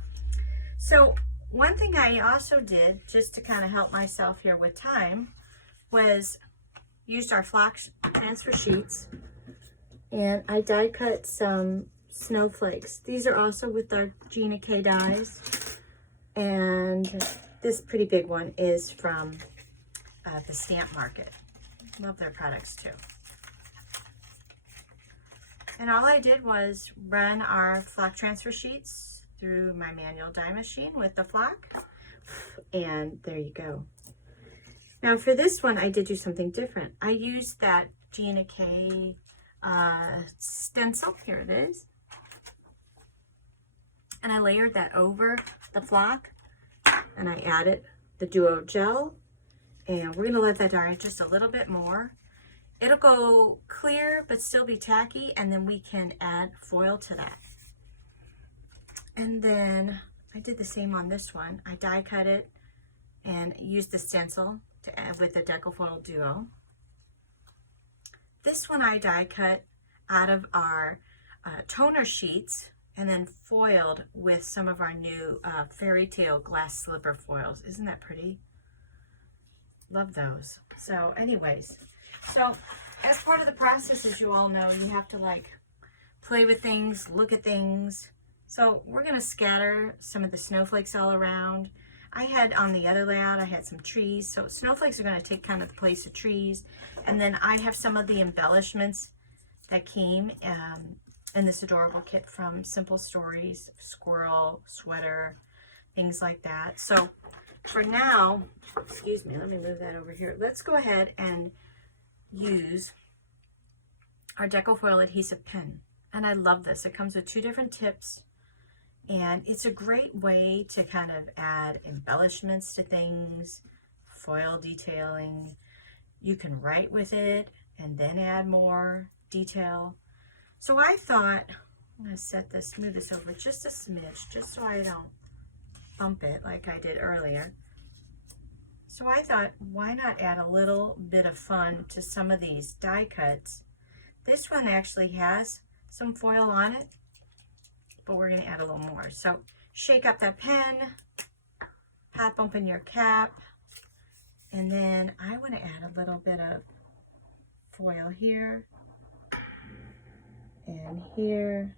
So one thing I also did just to kind of help myself here with time was used our flock transfer sheets, and I die cut some snowflakes. These are also with our Gina K dies, and this pretty big one is from the Stamp Market. Love their products too. And all I did was run our flock transfer sheets through my manual die machine with the flock, and there you go. Now for this one, I did do something different. I used that Gina K stencil, here it is, and I layered that over the flock, and I added the Duo Gel, and we're gonna let that dry just a little bit more. It'll go clear, but still be tacky, and then we can add foil to that. And then I did the same on this one. I die cut it and used the stencil to add with the Decofoil Duo. This one I die cut out of our toner sheets and then foiled with some of our new Fairy Tale glass slipper foils. Isn't that pretty? Love those. So anyways, so as part of the process, as you all know, you have to like play with things, look at things. So we're gonna scatter some of the snowflakes all around. I had on the other layout, I had some trees. So snowflakes are gonna take kind of the place of trees. And then I have some of the embellishments that came in this adorable kit from Simple Stories, squirrel, sweater, things like that. So for now, excuse me, let me move that over here. Let's go ahead and use our Deco Foil Adhesive Pen. And I love this. It comes with 2 different tips. And it's a great way to kind of add embellishments to things, foil detailing. You can write with it and then add more detail. So I thought, I'm going to move this over just a smidge, just so I don't bump it like I did earlier. So I thought, why not add a little bit of fun to some of these die cuts? This one actually has some foil on it, but we're going to add a little more. So shake up that pen, pop open your cap, and then I want to add a little bit of foil here and here.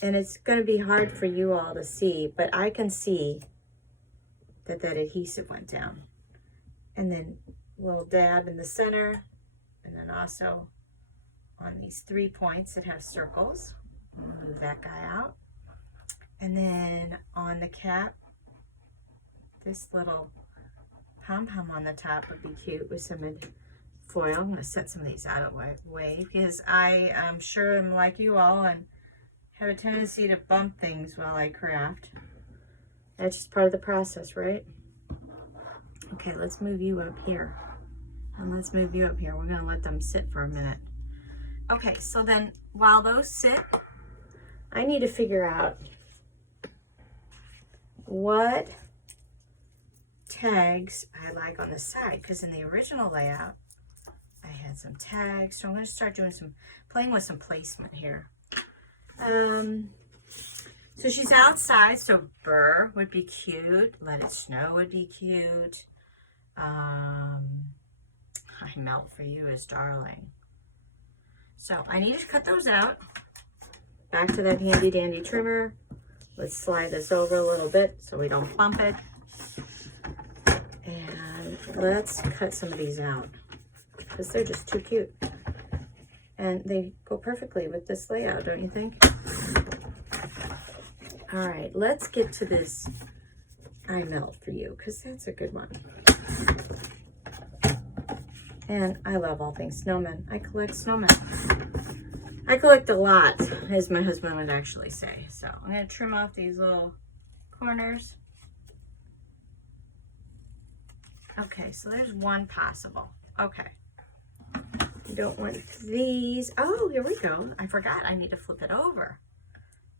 And it's going to be hard for you all to see, but I can see that that adhesive went down. And then a little dab in the center, and then also on these 3 points that have circles. I'll move that guy out. And then on the cap, this little pom-pom on the top would be cute with some foil. I'm going to set some of these out of the way because I am sure I'm like you all and have a tendency to bump things while I craft. That's just part of the process, right? Okay, let's move you up here. And let's move you up here. We're going to let them sit for a minute. Okay, so then while those sit, I need to figure out what tags I like on the side, because in the original layout I had some tags, so I'm going to start doing playing with some placement here. So she's outside, so burr would be cute, let it snow would be cute, I melt for you is darling. So I need to cut those out. Back to that handy dandy trimmer. Let's slide this over a little bit so we don't bump it. And let's cut some of these out because they're just too cute. And they go perfectly with this layout, don't you think? All right, let's get to this I melt for you because that's a good one. And I love all things snowmen. I collect snowmen. I collect a lot, as my husband would actually say. So I'm going to trim off these little corners. Okay, so there's one possible. Okay. You don't want these. Oh, here we go. I forgot. I need to flip it over.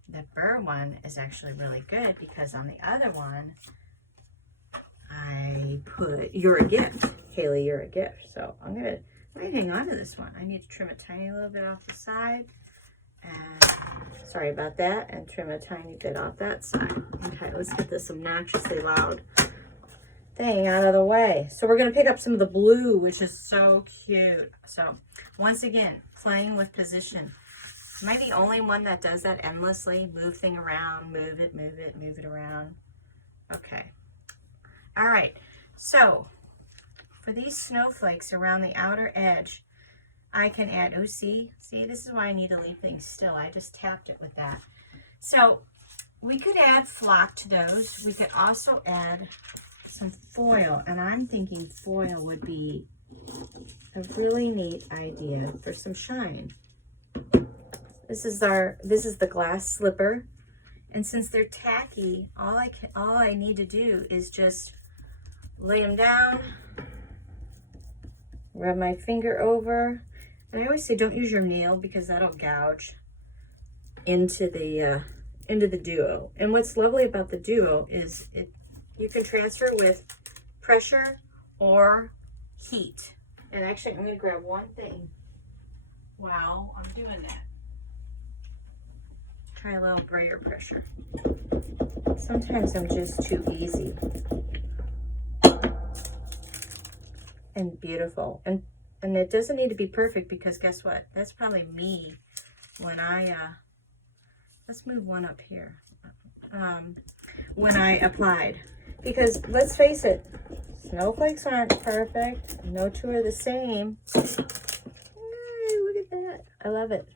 The burr one is actually really good because on the other one, I put "You're a Gift." Haley, you're a gift. So I'm gonna hang on to this one. I need to trim a tiny little bit off the side. And sorry about that. And trim a tiny bit off that side. Okay, let's get this obnoxiously loud thing out of the way. So we're gonna pick up some of the blue, which is so cute. So once again, playing with position. Am I the only one that does that endlessly? Move thing around, move it around. Okay. All right. So for these snowflakes around the outer edge, I can add, oh, see, this is why I need to leave things still. I just tapped it with that. So we could add flock to those. We could also add some foil, and I'm thinking foil would be a really neat idea for some shine. This is the glass slipper, and since they're tacky, all I need to do is just lay them down, rub my finger over, and I always say don't use your nail because that'll gouge into the duo. And what's lovely about the duo is you can transfer with pressure or heat. And actually, I'm going to grab one thing while I'm doing that. Try a little brayer pressure. Sometimes I'm just too easy. And beautiful. And it doesn't need to be perfect because guess what? That's probably me when let's move one up here. When I applied. Because let's face it, snowflakes aren't perfect. No two are the same. Hey, look at that. I love it.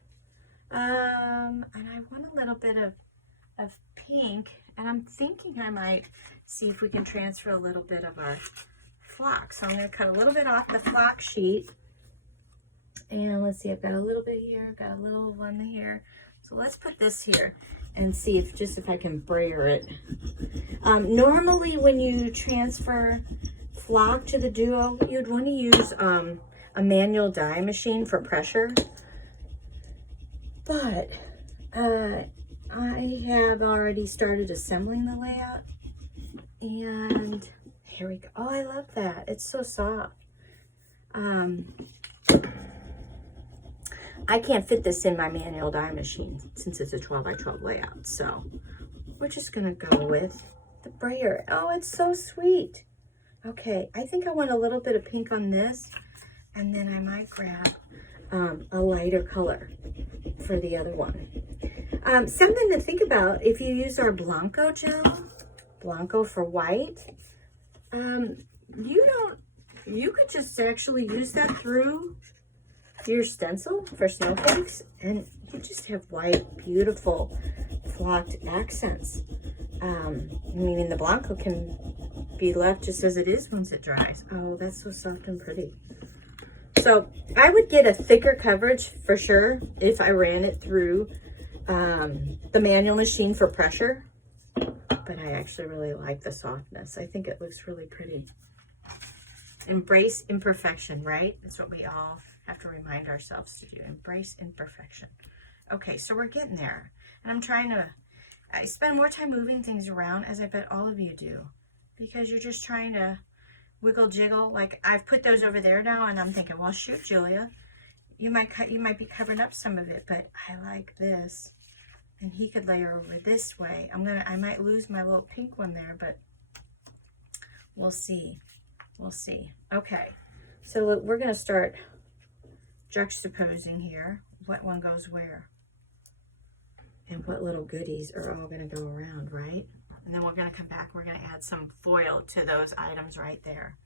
And I want a little bit of pink, and I'm thinking I might see if we can transfer a little bit of our flock. So I'm going to cut a little bit off the flock sheet, And let's see, I've got a little bit here, got a little one here. So let's put this here and see if I can brayer it. Normally when you transfer flock to the Duo, you'd want to use a manual die machine for pressure. But I have already started assembling the layout. And here we go. Oh, I love that. It's so soft. I can't fit this in my manual die machine since it's a 12 by 12 layout. So we're just going to go with the brayer. Oh, it's so sweet. Okay, I think I want a little bit of pink on this. And then I might grab a lighter color for the other one. Something to think about, if you use our Blanco gel, Blanco for white, you could just actually use that through your stencil for snowflakes, and you just have white, beautiful flocked accents. Meaning the Blanco can be left just as it is once it dries. Oh, that's so soft and pretty. So I would get a thicker coverage for sure if I ran it through the manual machine for pressure, but I actually really like the softness. I think it looks really pretty. Embrace imperfection, right? That's what we all have to remind ourselves to do. Embrace imperfection. Okay, so we're getting there. And I spend more time moving things around, as I bet all of you do, because you're just trying to wiggle jiggle. Like I've put those over there now, and I'm thinking, well, shoot, Julia, you might be covering up some of it, but I like this. And he could layer over this way. I might lose my little pink one there, but we'll see. We'll see. Okay, so look, we're gonna start juxtaposing here. What one goes where? And what little goodies are all gonna go around, right? And then we're gonna come back, we're gonna add some foil to those items right there.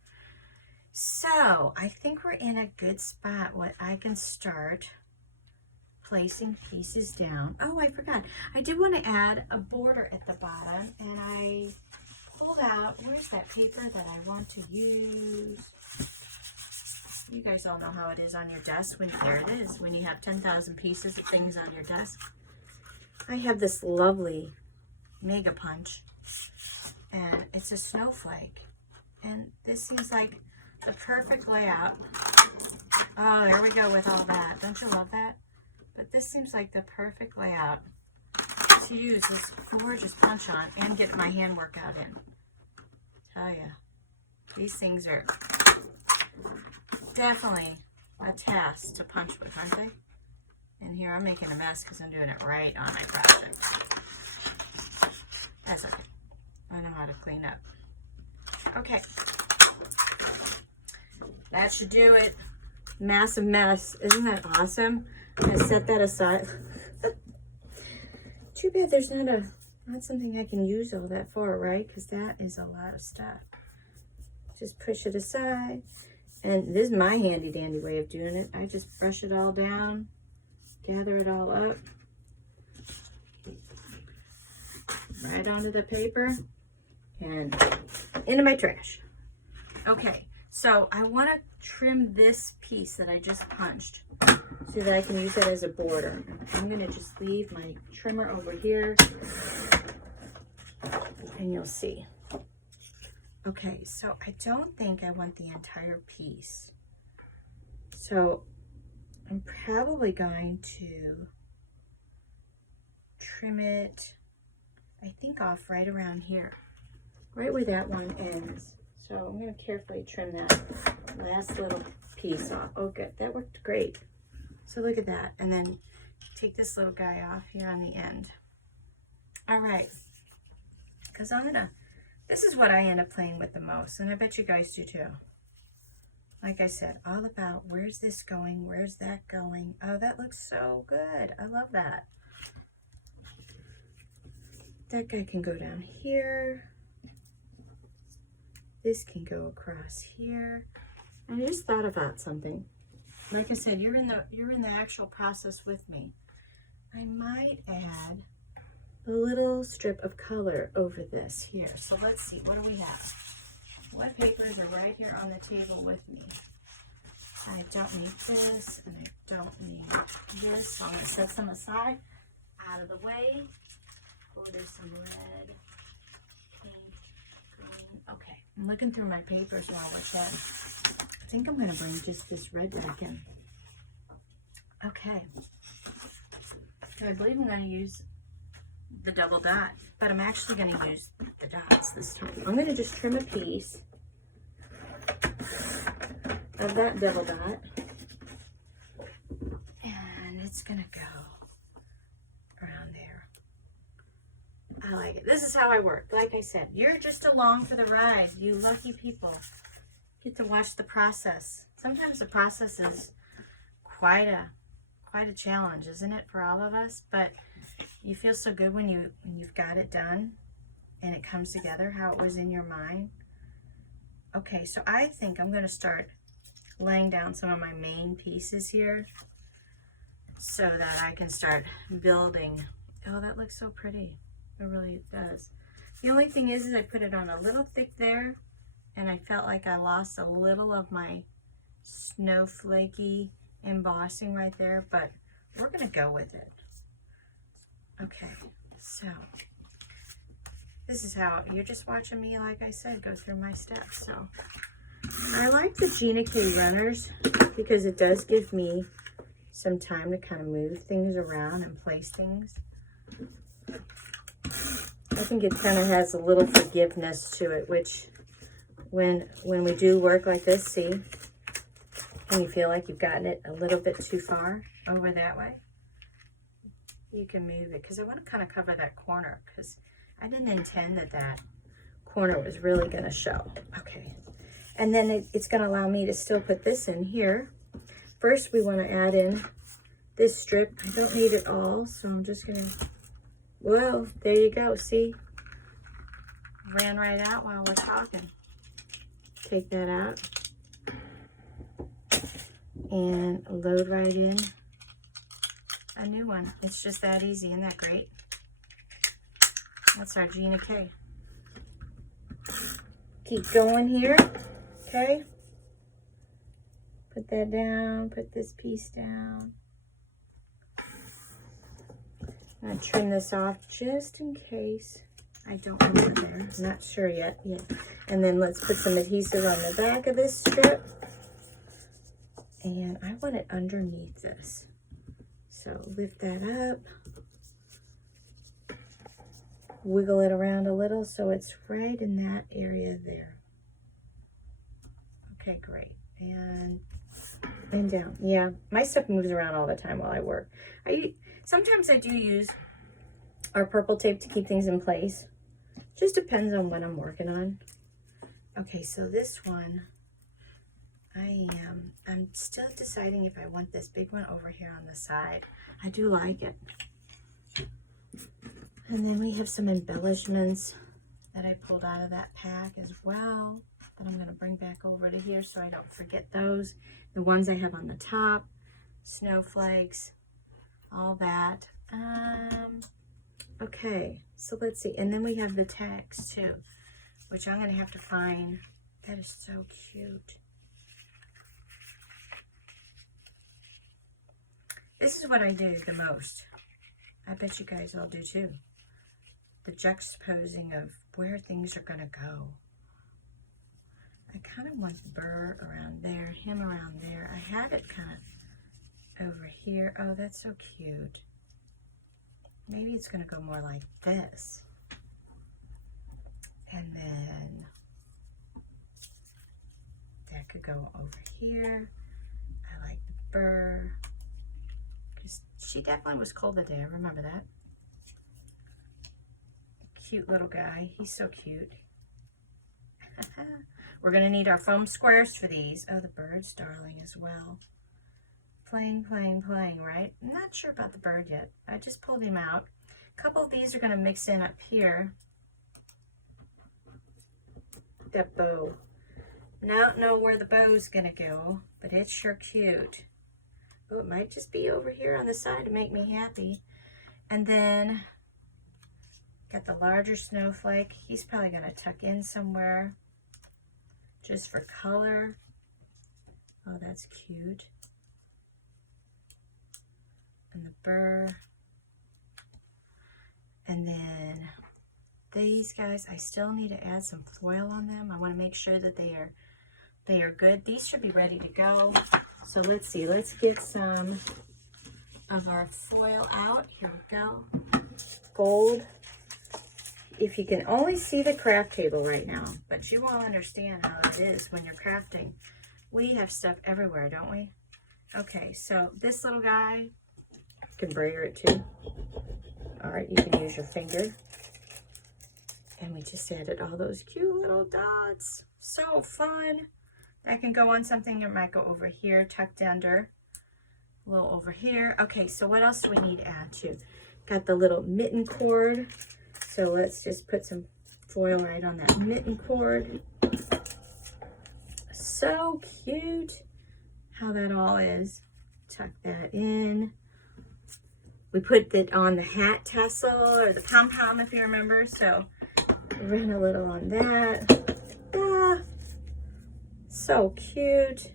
So I think we're in a good spot. What I can start placing pieces down. Oh, I forgot. I did want to add a border at the bottom, and I pulled out, where's that paper that I want to use? You guys all know how it is on your desk there it is, when you have 10,000 pieces of things on your desk. I have this lovely Mega Punch, and it's a snowflake. And this seems like the perfect layout. Oh, there we go with all that. Don't you love that? But this seems like the perfect layout to use this gorgeous punch on and get my hand workout in. Tell ya, these things are definitely a task to punch with, aren't they? And here I'm making a mess because I'm doing it right on my project. That's okay. I know how to clean up. Okay. That should do it. Massive mess. Isn't that awesome? I'm gonna set that aside. Too bad there's not something I can use all that for, right? Because that is a lot of stuff. Just push it aside. And this is my handy dandy way of doing it. I just brush it all down, gather it all up, right onto the paper, and into my trash. Okay, so I want to trim this piece that I just punched so that I can use it as a border. I'm going to just leave my trimmer over here, and you'll see. Okay, so I don't think I want the entire piece. So I'm probably going to trim it, I think, off right around here, right where that one ends. So I'm going to carefully trim that last little piece off. Oh, good. That worked great. So look at that. And then take this little guy off here on the end. All right. Because this is what I end up playing with the most. And I bet you guys do too. Like I said, all about where's this going? Where's that going? Oh, that looks so good. I love that. That guy can go down here. This can go across here. And I just thought about something. Like I said, you're in the actual process with me. I might add a little strip of color over this here. So let's see, what do we have? What papers are right here on the table with me? I don't need this, and I don't need this. So I'm going to set some aside, out of the way. Oh, there's some red, pink, green. Okay, I'm looking through my papers while we're chatting. I think I'm going to bring just this red back in. Okay. So I believe I'm going to use the double dot, but I'm actually going to use the dots this time. I'm going to just trim a piece of that double dot, and it's going to go around there. I like it. This is how I work. Like I said, you're just along for the ride. You lucky people get to watch the process. Sometimes the process is quite a challenge, isn't it, for all of us? But you feel so good when you've got it done and it comes together how it was in your mind. Okay, so I think I'm going to start laying down some of my main pieces here so that I can start building. Oh, that looks so pretty. It really does. The only thing is I put it on a little thick there, and I felt like I lost a little of my snowflakey embossing right there, but we're going to go with it. Okay, so this is how you're just watching me, like I said, go through my steps. So I like the Gina K runners because it does give me some time to kind of move things around and place things. I think it kind of has a little forgiveness to it, which when we do work like this, see, and you feel like you've gotten it a little bit too far over that way, you can move it, because I want to kind of cover that corner, because I didn't intend that corner was really going to show. Okay, and then it's going to allow me to still put this in here. First, we want to add in this strip. I don't need it all, so I'm just going to, well, there you go. See, ran right out while we're talking. Take that out and load right in a new one. It's just that easy. Isn't that great? That's our Gina K. Keep going here. Okay. Put that down. Put this piece down. I'm going to trim this off just in case I don't want it there. I'm not sure yet. Yeah. And then let's put some adhesive on the back of this strip. And I want it underneath this. So lift that up. Wiggle it around a little so it's right in that area there. Okay, great. And down. Yeah, my stuff moves around all the time while I work. Sometimes I do use our purple tape to keep things in place. Just depends on what I'm working on. Okay, so this one, I'm still deciding if I want this big one over here on the side. I do like it. And then we have some embellishments that I pulled out of that pack as well that I'm going to bring back over to here so I don't forget those. The ones I have on the top, snowflakes, all that. Okay, so let's see. And then we have the tags too, which I'm going to have to find. That is so cute. This is what I do the most. I bet you guys all do too. The juxtaposing of where things are going to go. I kind of want Burr around there, him around there. I had it kind of over here. Oh, that's so cute. Maybe it's going to go more like this. And then that could go over here. I like the Burr. Because she definitely was cold today. I remember that. Cute little guy. He's so cute. We're going to need our foam squares for these. Oh, the bird's darling as well. Playing, right? I'm not sure about the bird yet. I just pulled him out. A couple of these are going to mix in up here. That bow. Don't know where the bow's going to go, but it's sure cute. Oh, it might just be over here on the side to make me happy. And then got the larger snowflake. He's probably going to tuck in somewhere just for color. Oh, that's cute. And the burr. And then these guys, I still need to add some foil on them. I want to make sure that they are good. These should be ready to go. So let's see, let's get some of our foil out. Here we go. Gold. If you can only see the craft table right now, but you won't understand how it is when you're crafting. We have stuff everywhere, don't we? Okay, so this little guy, you can brayer it too. All right, you can use your finger. And we just added all those cute little dots. So fun. That can go on something. It might go over here, tucked under. A little over here. Okay, so what else do we need to add to? Got the little mitten cord. So let's just put some foil right on that mitten cord. So cute how that all is. Tuck that in. We put it on the hat tassel or the pom-pom if you remember. So ran a little on that. Ah, so cute.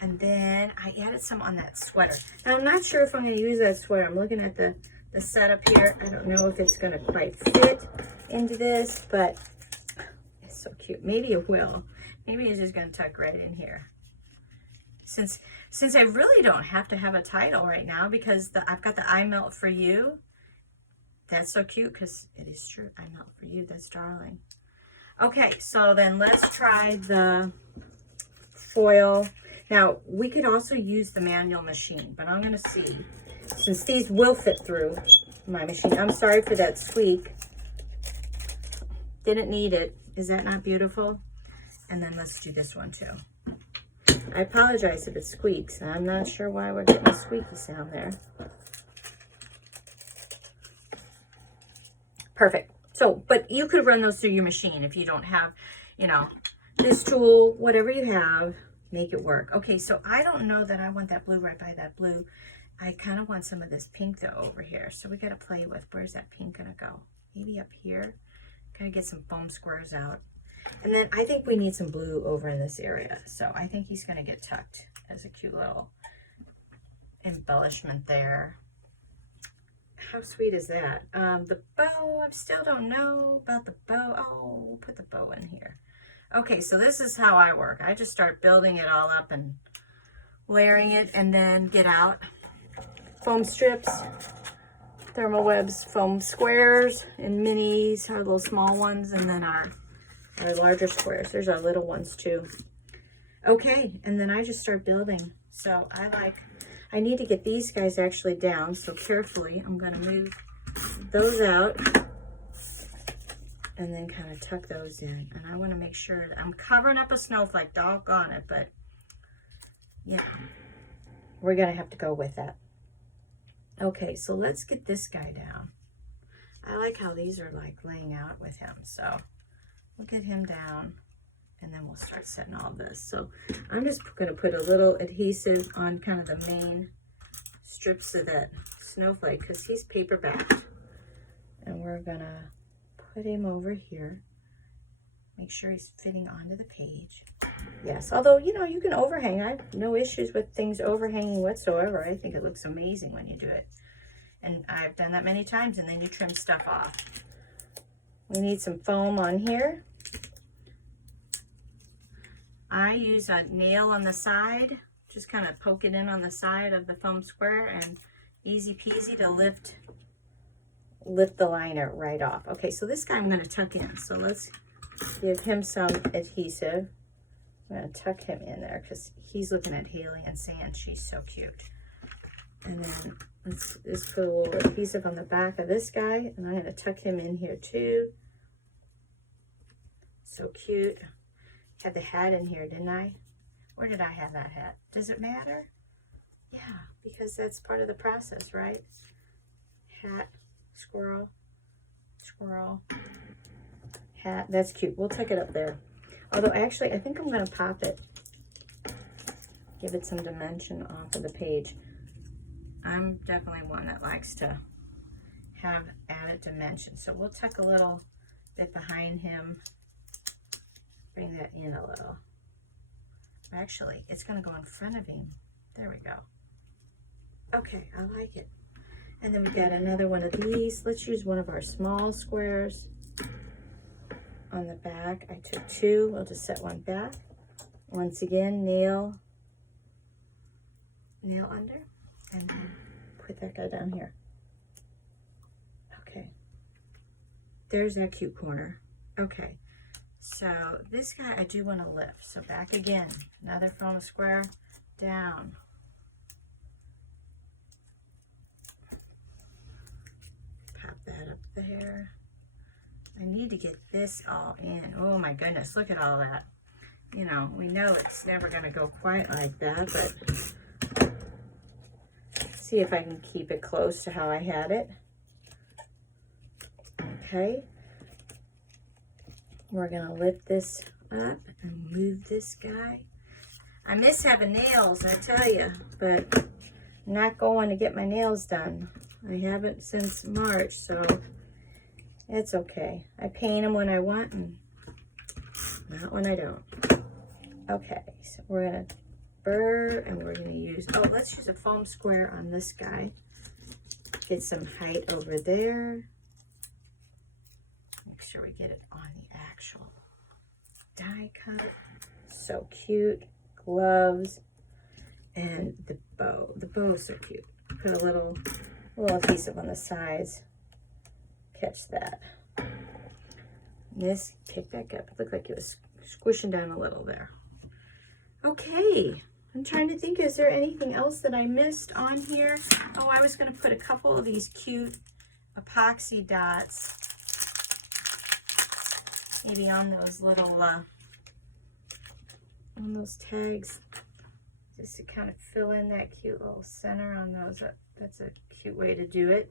And then I added some on that sweater. Now I'm not sure if I'm going to use that sweater. I'm looking at the setup here. I don't know if it's going to quite fit into this, but it's so cute. Maybe it will. Maybe it's just going to tuck right in here. Since I really don't have to have a title right now because I've got the I Melt For You. That's so cute because it is true. I melt for you. That's darling. Okay, so then let's try the foil. Now, we could also use the manual machine, but I'm going to see. Since these will fit through my machine. I'm sorry for that squeak. Didn't need it. Is that not beautiful? And then let's do this one too. I apologize if it squeaks. I'm not sure why we're getting a squeaky sound there. Perfect. So, but you could run those through your machine if you don't have, you know, this tool, whatever you have, make it work. Okay, so I don't know that I want that blue right by that blue. I kind of want some of this pink though over here. So we got to play with, where's that pink going to go? Maybe up here. Got to get some foam squares out. And then I think we need some blue over in this area. So I think he's going to get tucked as a cute little embellishment there. How sweet is that? The bow, I still don't know about the bow. Oh, we'll put the bow in here. Okay, so this is how I work. I just start building it all up and layering it and then get out foam strips, Therm O Web's foam squares and minis, our little small ones, and then our larger squares. There's our little ones too. Okay, and then I just start building. So I need to get these guys actually down, so carefully I'm going to move those out and then kind of tuck those in. And I want to make sure that I'm covering up a snowflake, doggone it, but yeah, we're going to have to go with that. Okay, so let's get this guy down. I like how these are like laying out with him, so we'll get him down. And then we'll start setting all this. So I'm just going to put a little adhesive on kind of the main strips of that snowflake because he's paper backed. And we're going to put him over here. Make sure he's fitting onto the page. Yes, although, you know, you can overhang. I have no issues with things overhanging whatsoever. I think it looks amazing when you do it. And I've done that many times, and then you trim stuff off. We need some foam on here. I use a nail on the side, just kind of poke it in on the side of the foam square, and easy peasy to lift the liner right off. Okay, so this guy I'm going to tuck in. So let's give him some adhesive. I'm going to tuck him in there because he's looking at Haley and saying she's so cute. And then let's just put a little adhesive on the back of this guy, and I'm going to tuck him in here too. So cute. Had the hat in here, didn't I? Where did I have that hat? Does it matter? Yeah, because that's part of the process, right? Hat, squirrel, squirrel, hat. That's cute. We'll tuck it up there. Although, actually, I think I'm going to pop it. Give it some dimension off of the page. I'm definitely one that likes to have added dimension. So we'll tuck a little bit behind him. bring that in a little. Actually, it's going to go in front of him. There we go. Okay, I like it. And then we got another one of these. Let's use one of our small squares on the back. I took two. We'll just set one back. Once again, nail under, and then put that guy down here. Okay. There's that cute corner. Okay. So this guy I do want to lift. So back again, another foam square, down. Pop that up there. I need to get this all in. Oh my goodness, look at all that. You know, we know it's never going to go quite like that, but see if I can keep it close to how I had it. Okay. We're going to lift this up and move this guy. I miss having nails, I tell you, but I'm not going to get my nails done. I haven't since March, so it's okay. I paint them when I want and not when I don't. Okay, so we're going to burr and we're going to use, oh, let's use a foam square on this guy. Get some height over there. Make sure we get it on the actual die cut. So cute. Gloves and the bow. The bow is so cute. Put a little adhesive on the sides. Catch that. And this, pick back up. It looked like it was squishing down a little there. Okay. I'm trying to think, is there anything else that I missed on here? Oh, I was going to put a couple of these cute epoxy dots maybe on those little, on those tags, just to kind of fill in that cute little center on those. That's a cute way to do it.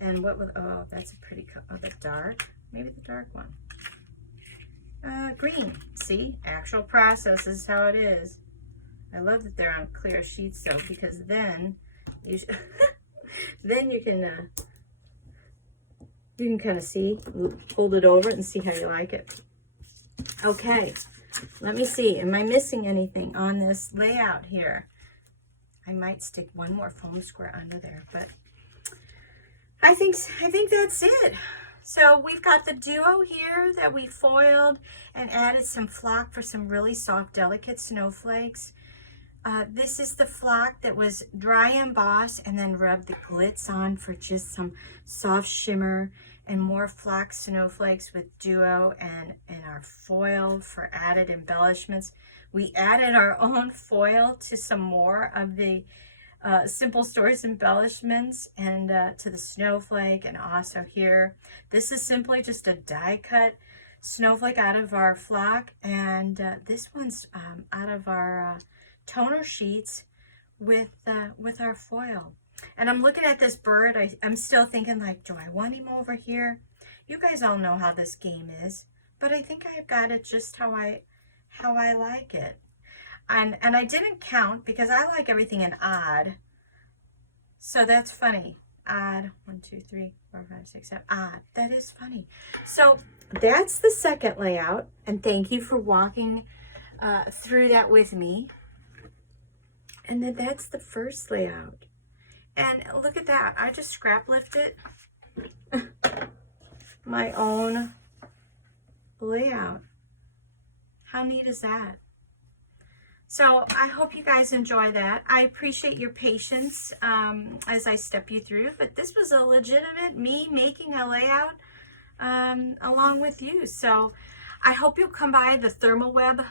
And what was, oh, that's a pretty, oh, the dark, maybe the dark one. Green, see, actual process is how it is. I love that they're on clear sheets though, because then you then you can kind of see, hold it over and see how you like it. Okay, let me see. Am I missing anything on this layout here? I might stick one more foam square under there, but I think that's it. So we've got the duo here that we foiled and added some flock for some really soft, delicate snowflakes. This is the flock that was dry embossed and then rubbed the glitz on for just some soft shimmer, and more flock snowflakes with duo and our foil for added embellishments. We added our own foil to some more of the Simple Stories embellishments and to the snowflake, and also here. This is simply just a die cut snowflake out of our flock, and this one's out of our toner sheets with our foil. And I'm looking at this bird. I'm still thinking, like, do I want him over here? You guys all know how this game is, but I think I've got it just how I like it. And I didn't count because I like everything in odd. So that's funny. Odd. 1, 2, 3, 4, 5, 6, 7. Odd. That is funny. So that's the second layout. And thank you for walking through that with me. And then that's the first layout. And look at that. I just scrap lifted my own layout. How neat is that? So I hope you guys enjoy that. I appreciate your patience as I step you through, but this was a legitimate me making a layout along with you. So I hope you'll come by the Therm O Web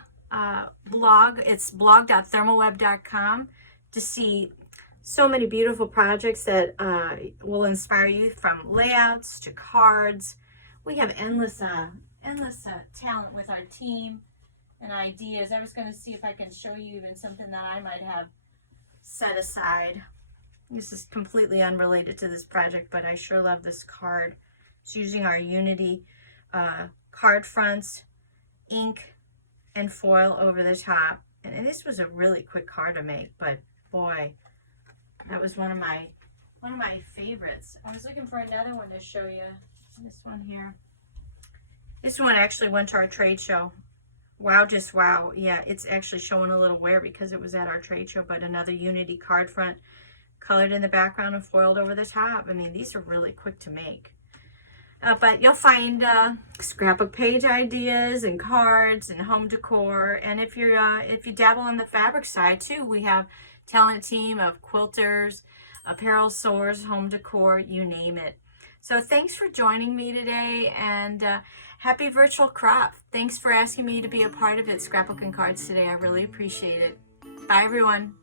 blog. It's blog.thermoweb.com to see so many beautiful projects that will inspire you, from layouts to cards. We have endless talent with our team and ideas. I was going to see if I can show you even something that I might have set aside. This is completely unrelated to this project, but I sure love this card. It's using our Unity card fronts, ink, and foil over the top. And this was a really quick card to make, but boy, that was one of my favorites. I was looking for another one to show you. This one here. This one actually went to our trade show. Wow, just wow. Yeah, it's actually showing a little wear because it was at our trade show, but another Unity card front colored in the background and foiled over the top. I mean, these are really quick to make. But you'll find scrapbook page ideas and cards and home decor. And if you dabble on the fabric side too, we have talent team of quilters, apparel sewers, home decor, you name it. So thanks for joining me today, and happy virtual crop. Thanks for asking me to be a part of it, Scrapbook and Cards, today. I really appreciate it. Bye, everyone.